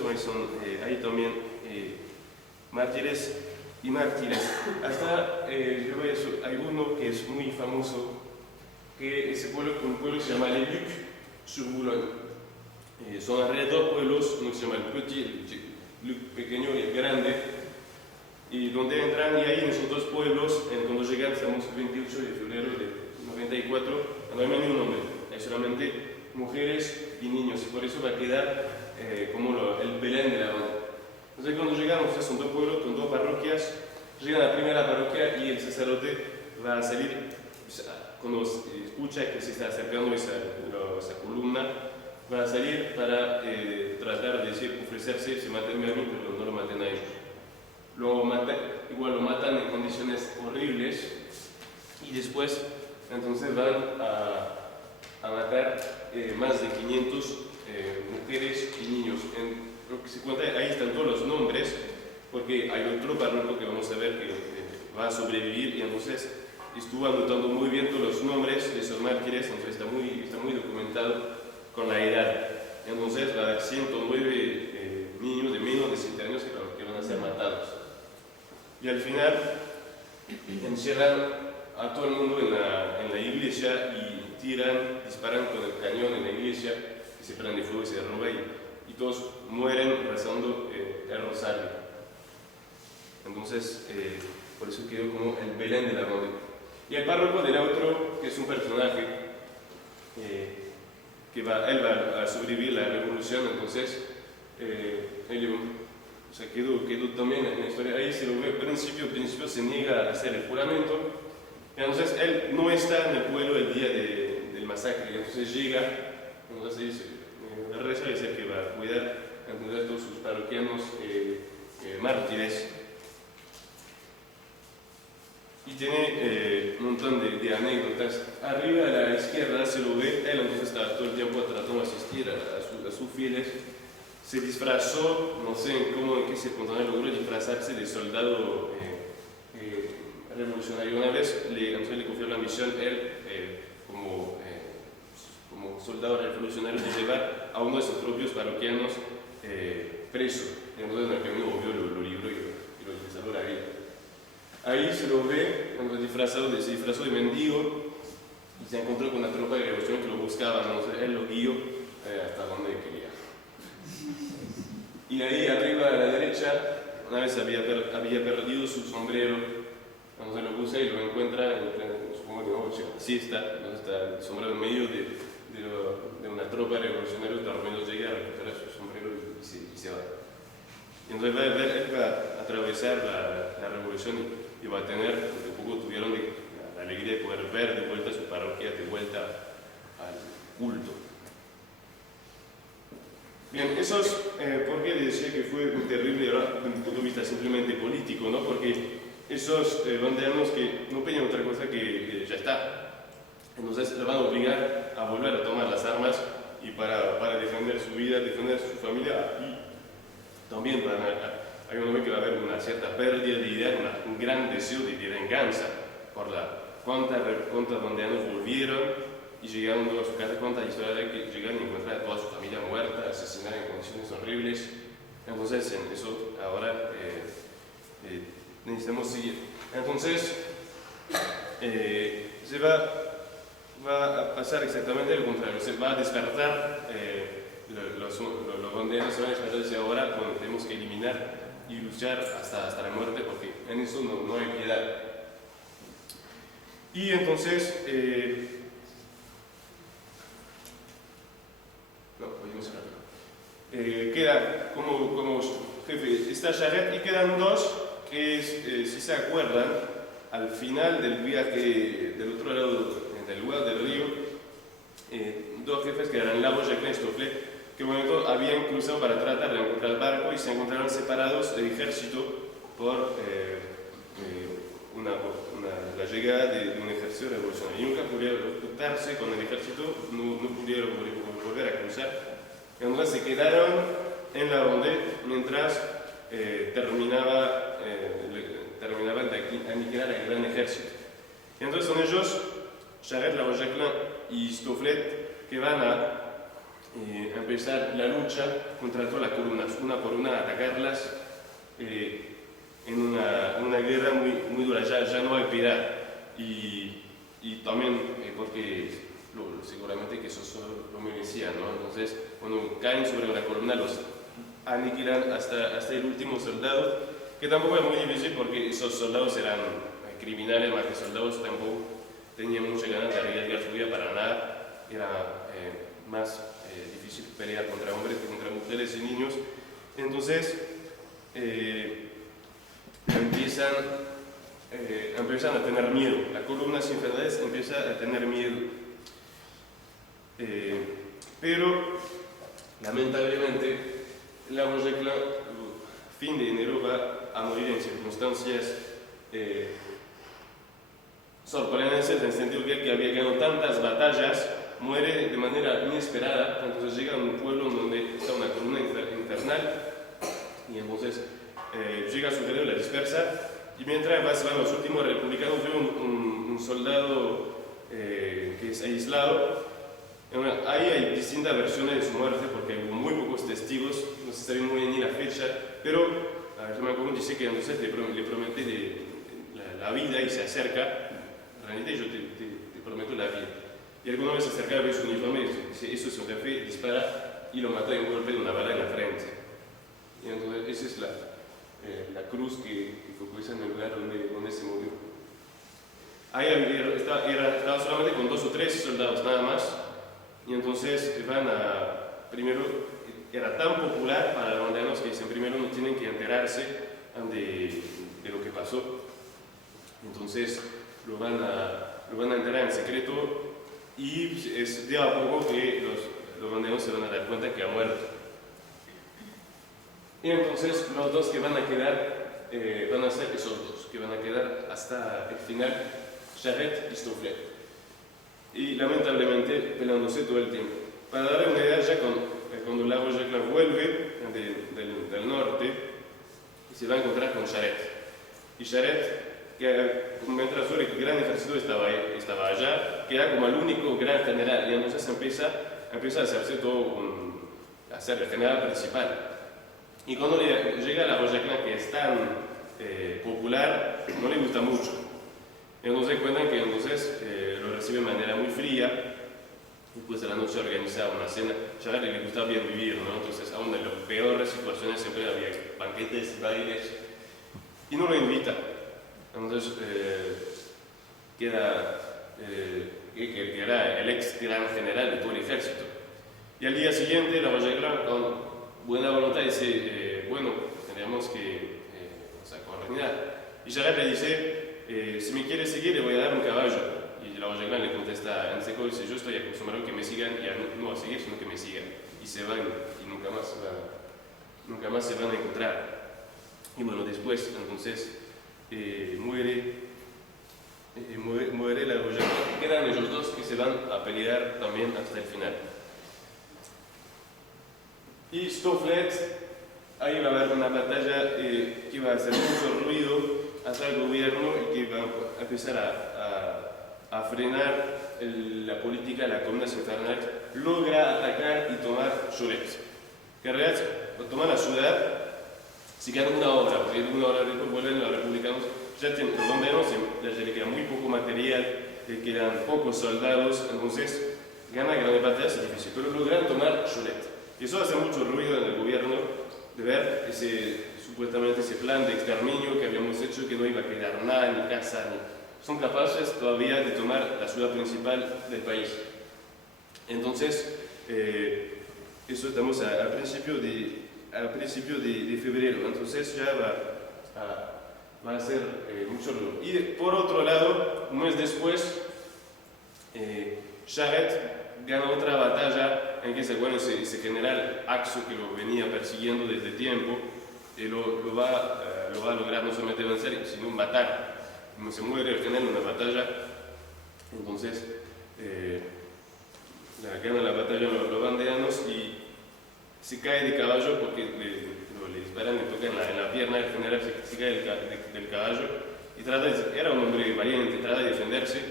hay también mártires y mártires. Hasta hay uno que es muy famoso, que es un pueblo que se llama Les Lucs-sur-Boulogne. Son alrededor pueblos, uno que se llama el Petit, el pequeño y el grande. Y donde entran, y ahí en esos dos pueblos, cuando llegan, estamos el 28 de febrero de 94, no hay ningún hombre, hay solamente mujeres y niños, y por eso va a quedar como el Belén de la banda. Entonces cuando llegamos, son dos pueblos con 2 parroquias, llegan a la primera parroquia y el sacerdote va a salir, cuando escucha que se está acercando esa columna, va a salir para tratar de ofrecerse, se matenme a mí, pero no lo maten a ellos. Igual lo matan en condiciones horribles, y después entonces van a matar más de 500 mujeres y niños. Lo que se cuenta, ahí están todos los nombres, porque hay otro párroco que vamos a ver que va a sobrevivir, y entonces estuvo anotando muy bien todos los nombres de esos mártires, entonces está muy documentado con la edad. Entonces va a haber 109 niños de menos de 7 años que van a ser matados. Y al final encierran a todo el mundo en la iglesia y disparan con el cañón en la iglesia, que se prende fuego y se derrumba, y todos mueren rezando el rosario. Entonces, por eso quedó como el Belén de la Ronde. Y el párroco del otro, que es un personaje que él va a sobrevivir la revolución, entonces él quedó también en la historia. Ahí se lo ve, principio se niega a hacer el juramento, y entonces él no está en el pueblo el día del masacre, y entonces llega, entonces dice, el reza es el que va a cuidar a todos sus parroquianos mártires. Y tiene un montón de anécdotas. Arriba a la izquierda se lo ve, él entonces está todo el tiempo tratando de asistir a sus fieles. Se disfrazó, no sé en qué circunstancia logró disfrazarse de soldado revolucionario. Una vez entonces le confió la misión, él como soldado revolucionario, de llevar a uno de sus propios parroquianos preso. Y entonces en el camino obvio lo libró y lo salvó la vida. Ahí se lo ve cuando se disfrazó de mendigo y se encontró con una tropa de revolución que lo buscaba, él lo guió hasta donde quería. Y ahí arriba a la derecha, una vez había perdido su sombrero, entonces lo puse y lo encuentra, supongo de noche, así está, entonces está el sombrero en medio de una tropa revolucionaria, Tormenos llega a recuperar su sombrero y se va. Y entonces él va a atravesar la revolución y va a tener, porque poco tuvieron la alegría de poder ver de vuelta su parroquia, de vuelta al culto. Bien, eso es por qué decía que fue un terrible, desde un punto de vista simplemente político, ¿no? Porque esos bandeanos que no pedían otra cosa que ya está. Entonces le van a obligar a volver a tomar las armas y para defender su vida, defender su familia, y también hay una vez que va a haber una cierta pérdida de idea, un gran deseo de venganza por cuántos bandeanos volvieron y llegando a su casa, cuánta historia de que llegan y encuentran a toda su familia muerta, asesinada en condiciones horribles. Entonces, en eso ahora necesitamos seguir. Entonces, se va a pasar exactamente lo contrario, se va a descartar, los bandeanos se van a descartar desde ahora, bueno, tenemos que eliminar y luchar hasta la muerte, porque en eso no hay piedad. Y entonces, queda como jefe está Charette y quedan dos que si se acuerdan, al final del viaje del otro lado del lugar del río, dos jefes que eran Lavoisier y Stofflet, que bueno, habían cruzado para tratar de encontrar el barco y se encontraron separados del ejército por la llegada de un ejército revolucionario. Y nunca pudieron ocultarse con el ejército, no pudieron volver a cruzar. Entonces se quedaron en la Ronde mientras terminaban de aniquilar el gran ejército. Y entonces son ellos, Charette, Lavoisier y Stofflet, que van a empezar la lucha contra todas las columnas, una por una, atacarlas en una guerra muy dura. Ya no hay piedad. Y también porque seguramente que eso lo merecían, ¿no? Entonces, cuando caen sobre una columna, los aniquilan hasta el último soldado, que tampoco es muy difícil porque esos soldados eran criminales, más que soldados, tampoco tenían mucha ganas de arriesgar su vida para nada. Era más difícil pelear contra hombres que contra mujeres y niños. Entonces, empiezan a tener miedo. La columna sin verdades empieza a tener miedo. Pero, lamentablemente, Lavoisier, fin de enero, va a morir en circunstancias sorprendentes, en el sentido que había ganado tantas batallas, muere de manera inesperada. Entonces llega a un pueblo donde está una columna infernal y entonces llega a su alrededor, la dispersa, y mientras van los últimos republicanos, ve un soldado que es aislado. Ahí hay distintas versiones de su muerte porque hay muy pocos testigos, no se sabe muy bien ni la fecha, pero yo me acuerdo, dice que entonces le promete la vida y se acerca. Realmente yo te prometo la vida. Y alguna vez se acerca, ve su uniforme y dice, eso es un jefe, dispara y lo mata de un golpe de una bala en la frente. Y entonces esa es la cruz que fue puesta en el lugar donde se murió. Ahí estaba solamente con 2 o 3 soldados nada más, y entonces primero era tan popular para los aldeanos que dicen primero no tienen que enterarse de lo que pasó. Entonces lo van a enterar en secreto y es de a poco que los aldeanos se van a dar cuenta que ha muerto. Y entonces los dos que van a quedar van a ser esos dos, que van a quedar hasta el final, Charette y Stofflet. Y lamentablemente peleándose todo el tiempo. Para darle una idea, ya cuando la Roger-Klein vuelve del norte, se va a encontrar con Charette. Y Charette, que mientras el gran ejército estaba allá, queda como el único gran general, y entonces empieza a hacerse a ser el general principal. Y cuando llega la Roger-Klein, que es tan popular, no le gusta mucho. Entonces cuentan que lo recibe de manera muy fría. Después de la noche organiza una cena. Ya le gustaba bien vivir, ¿no? Entonces, aún en las peores situaciones siempre había banquetes, bailes, y no lo invita. Entonces, queda que era el ex gran general de todo el ejército. Y al día siguiente, la Roger-Klein, con buena voluntad, dice: bueno, tendríamos que coordinar. Y Charette le dice: si me quiere seguir, le voy a dar un caballo. Y la Roger-Klein le contesta en seco, dice: yo estoy acostumbrado a que me sigan, y no a seguir, sino que me sigan. Y se van, y nunca más se van a encontrar. Y bueno, después, entonces, muere la Roger-Klein. Quedan ellos dos que se van a pelear también hasta el final. Y Stofflet, ahí va a haber una batalla que va a hacer mucho ruido hacia el gobierno y que va a empezar a frenar la política de la Comuna Infernal. Logra atacar y tomar Cholet. Que en realidad, tomar la ciudad, se quedan una hora, porque en una hora después vuelven los republicanos. Ya los bomberos, ya le queda muy poco material, le quedan pocos soldados, entonces ganar grandes batallas es difícil, pero logran tomar Cholet. Y eso hace mucho ruido en el gobierno de ver supuestamente ese plan de exterminio que habíamos hecho, que no iba a quedar nada, ni casa, son capaces todavía de tomar la ciudad principal del país. Entonces, eso estamos al principio de febrero, entonces ya va a ser mucho ruido. Y por otro lado, un mes después, Charette gana otra batalla en que se acuerda ese general Axo que lo venía persiguiendo desde tiempo, lo va a lograr no solamente vencer, sino matar. Como se muere el general en una batalla, entonces gana la batalla los bandeanos y se cae de caballo porque le disparan, le tocan en la pierna, el general se cae del caballo y era un hombre valiente, trata de defenderse,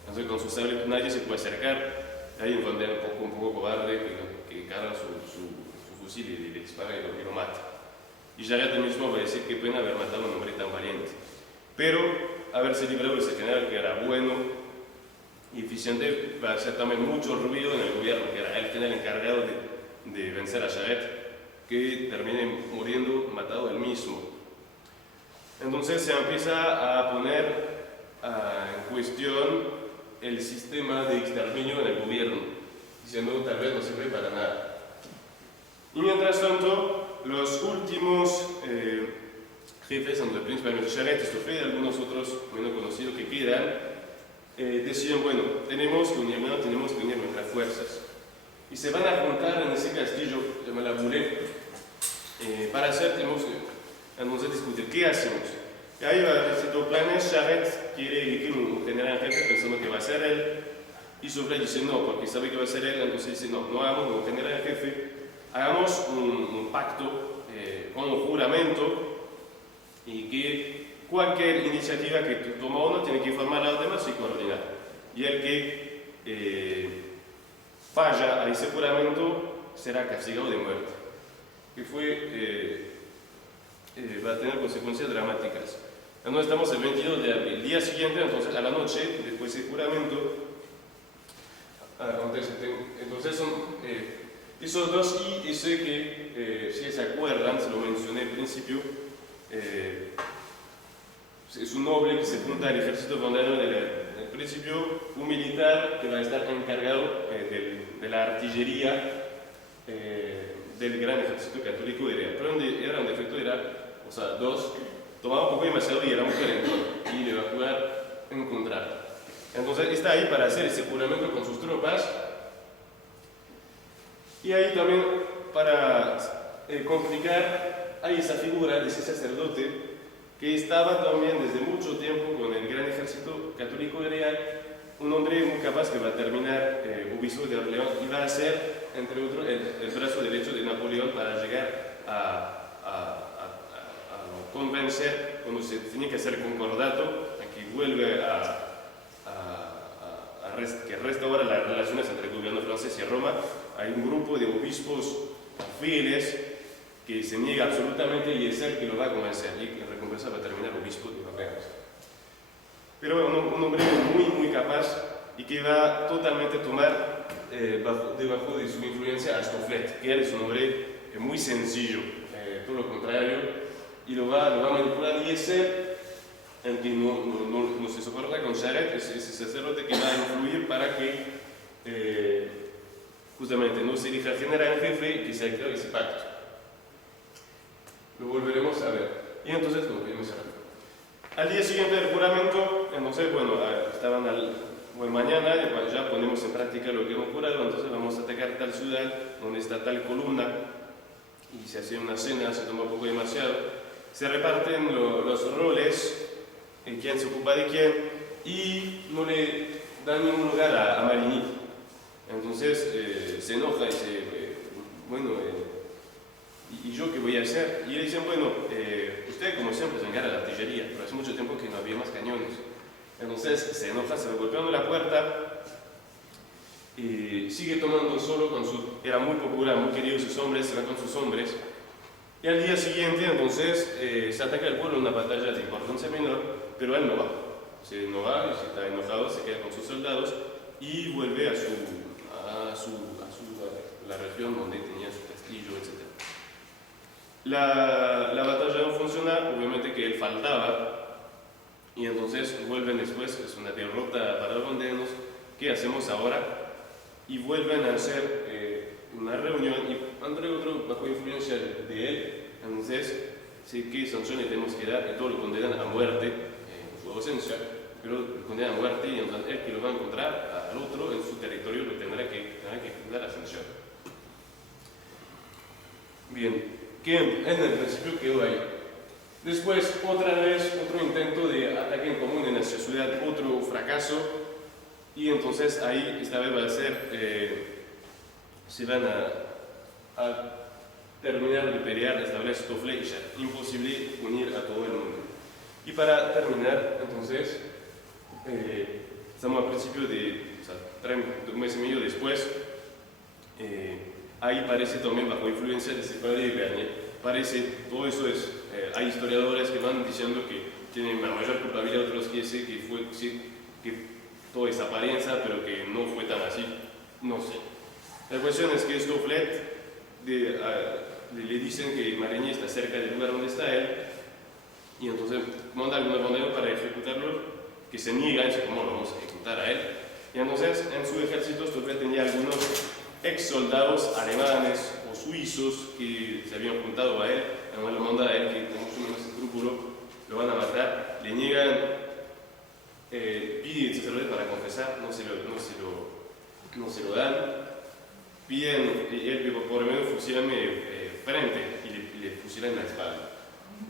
entonces con su sable nadie se puede acercar. Hay un bandeano un poco cobarde que carga su fusil y le dispara y lo mata. Y Charette mismo va a decir que pena haber matado a un hombre tan valiente. Pero haberse librado de ese general que era bueno y eficiente va a hacer también mucho ruido en el gobierno, que era el general encargado de vencer a Charette, que termine muriendo matado él mismo. Entonces se empieza a poner en cuestión el sistema de exterminio en el gobierno, diciendo tal vez no sirve para nada. Y mientras tanto, los últimos jefes, principalmente Charette, Stofflet y algunos otros menos conocidos que quedan, deciden, bueno, tenemos que unir nuestras fuerzas. Y se van a juntar en ese castillo llamado La Boulée, para tenemos que discutir qué hacemos. Y ahí va a hacer dos planes. Charette quiere elegir un general jefe pensando que va a ser él, y Stofflet dice no, porque sabe que va a ser él, entonces dice no hagamos un general jefe, hagamos un pacto con un juramento, y que cualquier iniciativa que toma uno tiene que informar a los demás y coordinar. Y el que falla a ese juramento será castigado de muerte, que va a tener consecuencias dramáticas. Entonces estamos el 22 de abril, el día siguiente, entonces a la noche, después del juramento, entonces Esos dos, y ese que, si se acuerdan, se lo mencioné al principio, es un noble que se junta al ejército vandano en principio, un militar que va a estar encargado de la artillería del gran ejército católico de Herea. Pero era un defecto, o sea, dos, tomaba un poco demasiado y era muy calentón, y le va a jugar en contra. Entonces está ahí para hacer ese juramento con sus tropas, y ahí también para complicar, hay esa figura de ese sacerdote que estaba también desde mucho tiempo con el gran ejército católico de Herea, un hombre muy capaz que va a terminar obispo de Orleans y va a ser, entre otros, el brazo derecho de Napoleón para llegar a convencer, cuando se tiene que hacer concordato, a que vuelve que restaura las relaciones entre el gobierno francés y Roma. Hay un grupo de obispos fieles que se niega absolutamente y es él que lo va a convencer y en recompensa va a terminar obispo de Orleans. Pero bueno, un hombre muy capaz y que va totalmente a tomar debajo de su influencia a Stofflet, que él es un hombre muy sencillo, todo lo contrario, y lo va a manipular, y es él el que no se soporta con Charette, ese sacerdote que va a influir para que justamente no se elija general en jefe y que se active ese pacto. Lo volveremos a ver. Y entonces lo volvemos a ver. Al día siguiente del juramento, entonces, bueno, mañana ya ponemos en práctica lo que hemos jurado, entonces vamos a atacar tal ciudad donde está tal columna, y se hace una cena, se toma un poco demasiado, se reparten los roles, quién se ocupa de quién, y no le dan ningún lugar a Marigny. Entonces se enoja y dice, ¿y yo qué voy a hacer? Y le dicen, bueno, usted como siempre se encarga de la artillería, pero hace mucho tiempo que no había más cañones. Entonces se enoja, se va golpeando la puerta, y sigue tomando solo era muy popular, muy querido sus hombres, se va con sus hombres. Y al día siguiente, entonces, se ataca el pueblo en una batalla de importancia menor, pero él no va. No va, y si está enojado, se queda con sus soldados y vuelve a la región donde tenía su castillo, etc. La batalla no funciona, obviamente que él faltaba, y entonces vuelven después, es una derrota para los vandenos. ¿Qué hacemos ahora? Y vuelven a hacer una reunión, y entre otros, bajo influencia de él, entonces, sí que sanción le tenemos que dar, y todo lo condenan a muerte, en su ausencia, pero lo condenan a muerte, y entonces él que lo va a encontrar al otro en su territorio lo tendrá que dar la sanción. Bien, que en el principio quedó ahí. Después, otra vez, otro intento de ataque en común en esa ciudad, otro fracaso, y entonces ahí esta vez va a ser, se van a terminar de pelear, establece Stofflet, y ya imposible unir a todo el mundo. Y para terminar, entonces, estamos al principio un mes y medio después, ahí parece también bajo influencia de ese padre de Bernier, parece, todo eso es, hay historiadores que van diciendo que tienen la mayor culpabilidad, otros que dicen que todo es apariencia, pero que no fue tan así, no sé. La cuestión es que Stofflet le dicen que Marigny está cerca del lugar donde está él, y entonces manda algunos banderos para ejecutarlo, que se niegan, dice, ¿cómo lo vamos a ejecutar a él? Y entonces en su ejército Stofflet tenía algunos ex soldados alemanes o suizos que se habían juntado a él, además lo manda a él, que como mucho menos escrúpulo, lo van a matar, le niegan, pide el sacerdote para confesar, no se lo dan, piden, él por lo menos fusilame frente, y le fusilan en la espalda.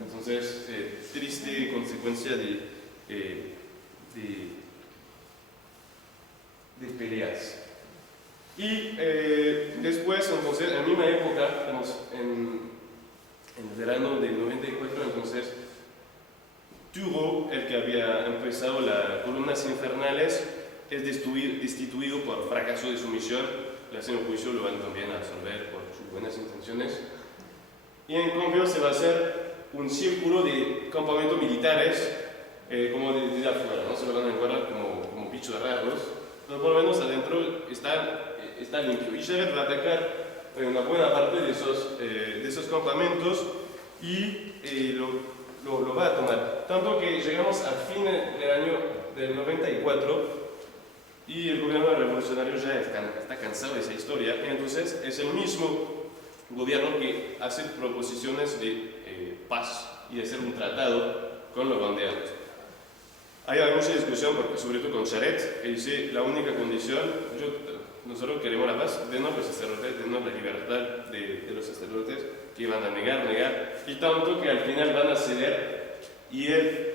Entonces, triste consecuencia de peleas. Y después, entonces, en la misma época, estamos en el verano del 94, entonces, Turgot, el que había empezado las columnas infernales, es destituido por fracaso de su misión. Le hacen un juicio, lo van también a absolver por sus buenas intenciones. Y en cambio se va a hacer un círculo de campamentos militares, como desde afuera, ¿no? Se lo van a encuadrar como bichos raros, pero por lo menos adentro está limpio. Y Charette va a atacar una buena parte de esos campamentos y lo va a tomar. Tanto que llegamos al fin del año del 94 y el gobierno revolucionario ya está cansado de esa historia, y entonces es el mismo gobierno que hace proposiciones de paz y de hacer un tratado con los bandeados. Hay mucha discusión, porque sobre todo con Charette, que dice la única condición, nosotros queremos la paz, denos los sacerdotes, denos la libertad de los sacerdotes, que van a negar, y tanto que al final van a ceder, y el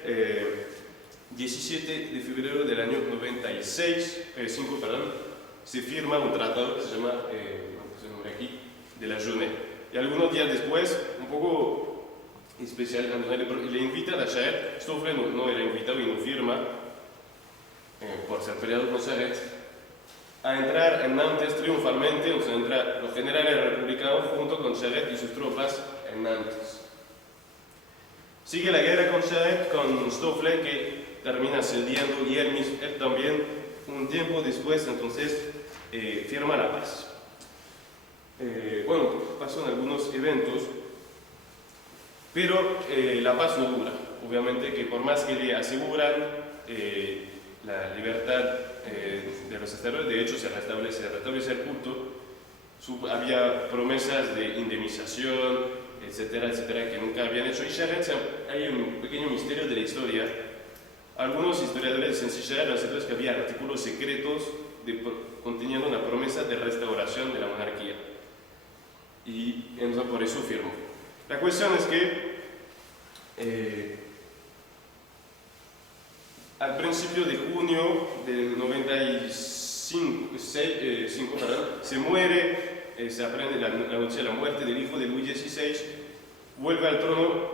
17 de febrero del año 95, se firma un tratado que se llama, aquí, de la Genève. Y algunos días después, un poco especial, le invitan a Charette, Stoffel no era invitado y no firma, por ser peleado con Charette, a entrar en Nantes triunfalmente, o sea, entran los generales republicanos junto con Charette y sus tropas en Nantes. Sigue la guerra con Charette, con Stoffel, que termina cediendo, y él también, un tiempo después, entonces, firma la paz. Bueno, pasan algunos eventos, pero la paz no dura. Obviamente que por más que le aseguran la libertad de los sacerdotes, de hecho se restablece el culto, había promesas de indemnización, etcétera, etcétera, que nunca habían hecho. Y Charette, hay un pequeño misterio de la historia. Algunos historiadores dicen que había artículos secretos conteniendo una promesa de restauración de la monarquía. Y entonces por eso firmó. La cuestión es que al principio de junio del 95, se muere, se aprende la noticia de la muerte del hijo de Luis XVI, vuelve al trono,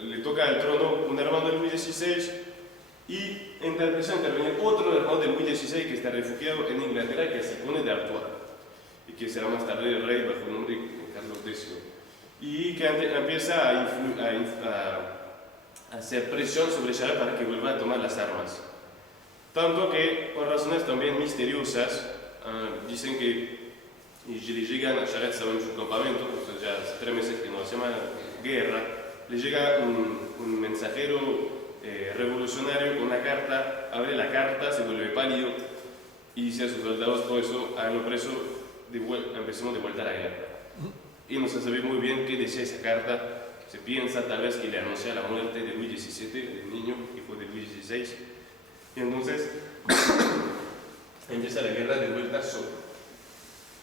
le toca al trono un hermano de Luis XVI, y empieza a intervenir otro hermano de Luis XVI que está refugiado en Inglaterra, que es el conde de Artois, y que será más tarde el rey bajo el nombre de Carlos X, y que empieza a hacer presión sobre Charette para que vuelva a tomar las armas. Tanto que, por razones también misteriosas, dicen que le llegan a Charette, estaba en su campamento, entonces ya hace 3 meses que no se llama guerra, le llega un mensajero revolucionario con una carta, abre la carta, se vuelve pálido y dice a sus soldados: por eso, háganlo preso, empecemos de vuelta a la guerra. Y no se sabe muy bien qué decía esa carta. Se piensa tal vez que le anuncia la muerte de Luis XVII, del niño que fue de Luis XVI. Y entonces empieza la guerra de vuelta solo.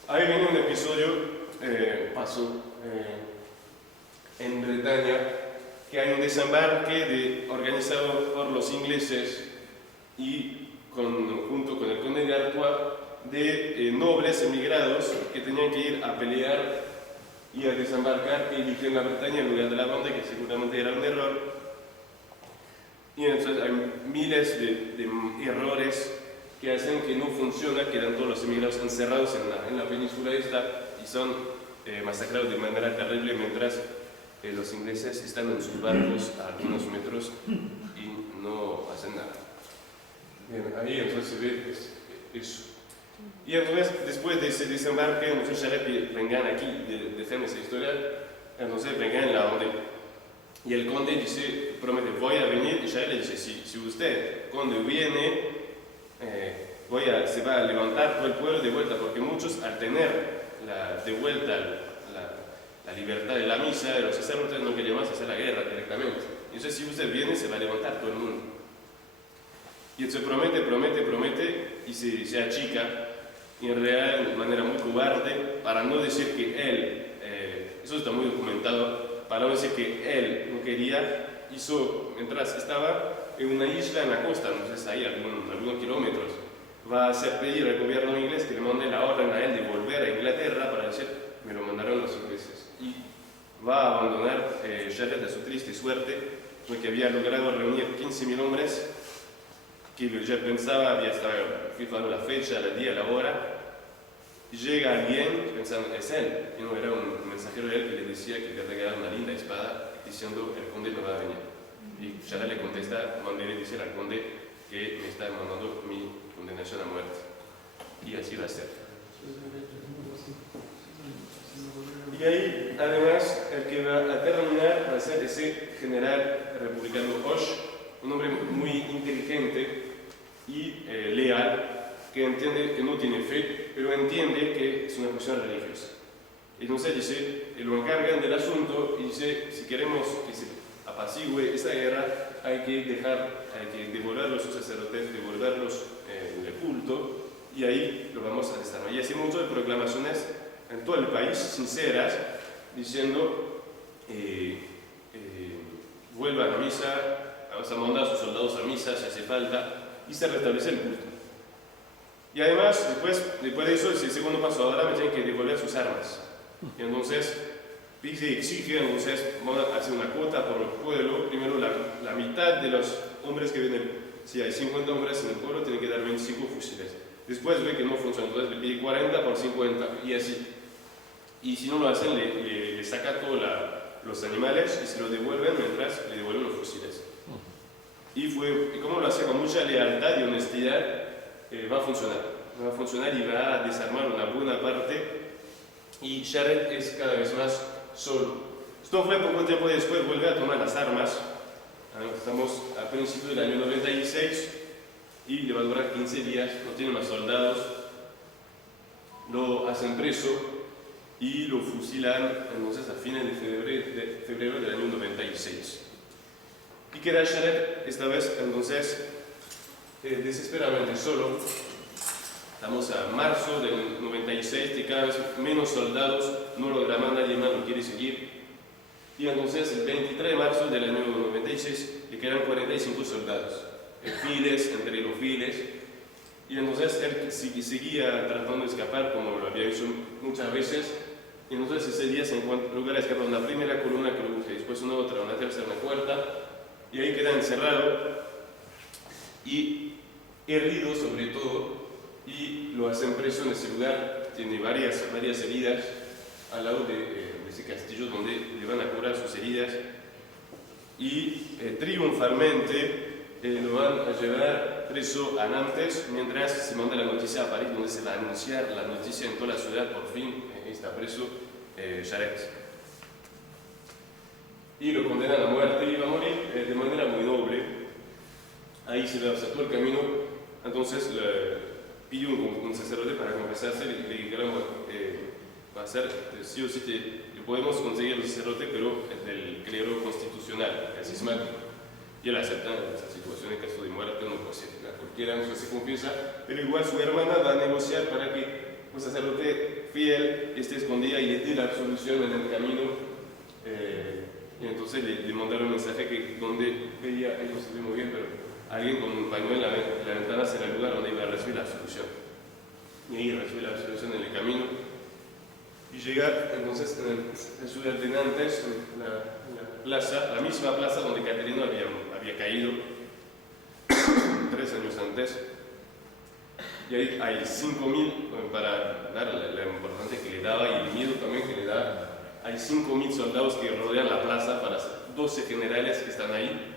Ahí viene un episodio, pasó en Bretaña, que hay un desembarque organizado por los ingleses y junto con el conde de Artois, de nobles emigrados que tenían que ir a pelear y a desembarcar y eligen la Bretaña en lugar de la Vendée, que seguramente era un error. Y entonces hay miles de errores que hacen que no funciona, quedan todos los emigrados encerrados en la península esta y son masacrados de manera terrible, mientras los ingleses están en sus barcos a algunos metros y no hacen nada. Bien, ahí entonces se ve eso. Y entonces, después de ese desembarque, entonces Charette vengan aquí, dejan esa historia, entonces vengan en la Vendée. Y el conde dice, promete, voy a venir, y Charette le dice: si usted, conde, viene, se va a levantar todo el pueblo de vuelta, porque muchos, al tener de vuelta la libertad de la misa, de los sacerdotes, no querían más hacer la guerra directamente. Y entonces, si usted viene, se va a levantar todo el mundo. Y entonces promete, y se achica, y en realidad de manera muy cobarde, para no decir que él, eso está muy documentado, para no decir que él no quería, mientras estaba en una isla en la costa, entonces ahí algunos kilómetros, va a hacer pedir al gobierno inglés que le mande la orden a él de volver a Inglaterra para decir: me lo mandaron los ingleses. Y va a abandonar Charette a su triste suerte, porque había logrado reunir 15.000 hombres, que ya pensaba, había fijado la fecha, el día, la hora, y llega alguien pensando que es él, y no era un mensajero de él que le decía que le regalaba una linda espada diciendo: el conde no va a venir. Y Charette le contesta, mandé decir al conde que me está mandando mi condenación a muerte. Y así va a ser. Y ahí, además, el que va a terminar va a ser ese general republicano Osh, un hombre muy inteligente y leal, que entiende que no tiene fe, pero entiende que es una cuestión religiosa. Entonces dice, lo encargan del asunto y dice, si queremos que se apacigüe esa guerra, hay que devolver a los sacerdotes, devolverlos en el culto, y ahí lo vamos a desarmar. Y hace muchas proclamaciones en todo el país, sinceras, diciendo, vuelvan a misa, vamos a mandar a sus soldados a misa si hace falta, y se restablece el culto. Y además, después de eso, el segundo paso, ahora me tienen que devolver sus armas. Y entonces, se exige, entonces, van a hacer una cuota por el pueblo. Primero, la mitad de los hombres que vienen, si hay 50 hombres en el pueblo, tienen que dar 25 fusiles. Después ve que no funciona, entonces le pide 40 por 50, y así. Y si no lo hacen, le saca todos los animales y se los devuelven mientras le devuelven los fusiles. Y como lo hace con mucha lealtad y honestidad, va a funcionar y va a desarmar una buena parte, y Jared es cada vez más solo. Stoffel poco tiempo después vuelve a tomar las armas. Estamos a principios del año 96 y le va a durar 15 días, no tiene más soldados, lo hacen preso y lo fusilan entonces a fines de febrero del año 96. Y queda Jared esta vez entonces desesperadamente solo. Estamos a marzo del 96, de cada vez menos soldados, no lo grama, nadie más lo quiere seguir. Y entonces el 23 de marzo del año 96 le quedan 45 soldados, files, entre los files. Y entonces él seguía tratando de escapar, como lo había hecho muchas veces. Y entonces ese día se logra escapar una primera columna que lo busca, después una otra, una tercera, una cuarta. Y ahí queda encerrado y herido sobre todo. Y lo hacen preso en ese lugar, tiene varias heridas al lado de ese castillo donde le van a curar sus heridas, y triunfalmente lo van a llevar preso a Nantes, mientras se manda la noticia a París, donde se va a anunciar la noticia en toda la ciudad: por fin está preso Jared. Y lo condenan a muerte y va a morir de manera muy noble. Ahí se le hace todo el camino. Entonces pidió un sacerdote para confesarse y le dijeron, va a ser, sí o sí le podemos conseguir el sacerdote, pero es del clero constitucional, el cismático. Y él acepta esa situación en caso de muerte, no puede ser, cualquiera no se confiesa, pero igual su hermana va a negociar para que un sacerdote fiel esté escondida y le dé la absolución en el camino. Y entonces le mandaron un mensaje que donde veía, ellos se ve muy bien, pero alguien con un pañuelo en la ventana será el lugar donde iba a recibir la absolución. Y ahí recibe la absolución en el camino. Y llega entonces en la ciudad de Nantes, la misma plaza donde Caterina había caído 3 años antes. Y ahí hay 5.000, para dar la importancia que le daba y el miedo también que le da, hay 5.000 soldados que rodean la plaza, para 12 generales que están ahí.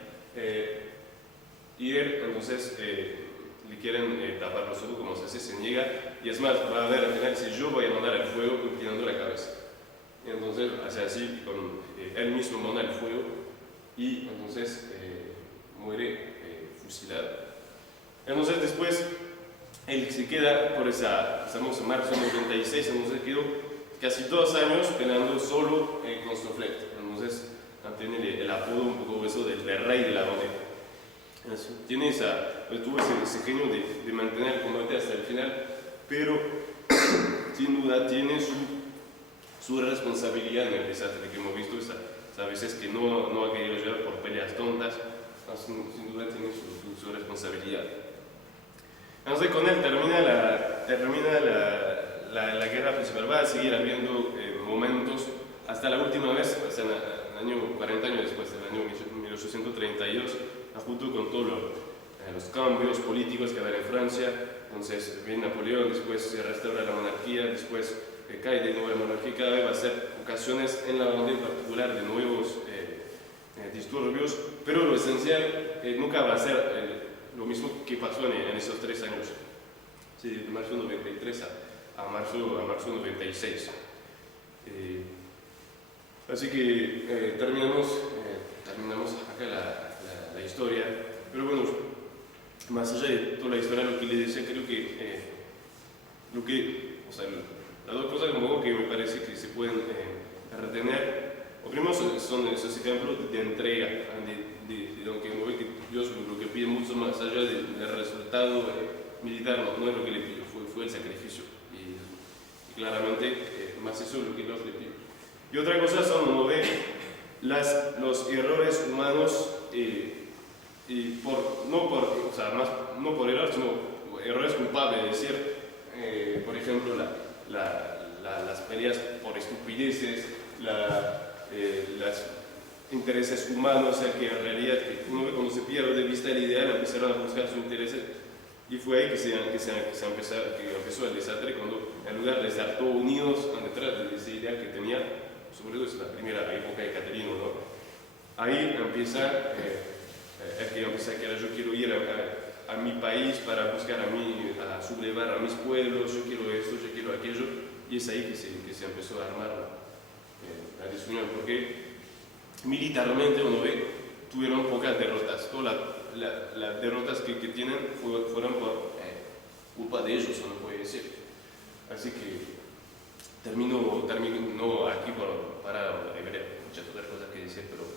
Y él, entonces, le quieren tapar los ojos, como se hace, se niega, y es más, va a ver al final, si yo voy a mandar el fuego inclinando la cabeza. Y entonces hace así, él mismo manda el fuego, y entonces muere fusilado. Entonces después, él se queda por estamos en marzo del 96, entonces quedó casi 2 años peleando solo con Stoffel. Entonces tiene el apodo un poco eso del rey de la Vendée. Tuvo ese genio de mantener el combate hasta el final, pero sin duda tiene su responsabilidad en el desastre que hemos visto, a veces que no ha querido llevar por peleas tontas, sin duda tiene su responsabilidad. Entonces con él termina la guerra principal. Va a seguir habiendo momentos hasta la última vez, hasta el año 40 años después, en el año 1832, junto con todos los cambios políticos que va a haber en Francia. Entonces viene Napoleón, después se restaura la monarquía, después cae de nuevo la monarquía. Cada vez va a ser ocasiones en la Vendée en particular de nuevos disturbios, pero lo esencial nunca va a ser lo mismo que pasó en esos 3 años, sí, de marzo 93 a marzo 96. Así que terminamos acá la historia, pero bueno, más allá de toda la historia, lo que les decía, creo que, o sea, las dos cosas como que me parece que se pueden retener, o primero son esos ejemplos de entrega, de lo que uno ve que Dios lo que pide mucho más allá del resultado militar, no es lo que le pidió, fue el sacrificio, y claramente más eso es lo que Dios le pidió. Y otra cosa son, uno ve los errores humanos, no por error, sino errores culpables, es decir, por ejemplo, las peleas por estupideces, los intereses humanos, o sea, que en realidad uno ve cuando se pierde de vista el ideal, empezaron a buscar sus intereses, y fue ahí que empezó el desastre, cuando en lugar de estar todos unidos detrás de ese ideal que tenía, sobre todo es la primera época de Caterino, ¿no? Ahí empieza que yo quiero ir a mi país para buscar a sublevar a mis pueblos, yo quiero esto, yo quiero aquello, y es ahí que se empezó a armar la desunión, porque militarmente uno ve, tuvieron pocas derrotas, todas las derrotas que tienen fueron por culpa de ellos, no puede decir. Así que termino aquí para ver muchas otras cosas que decir, pero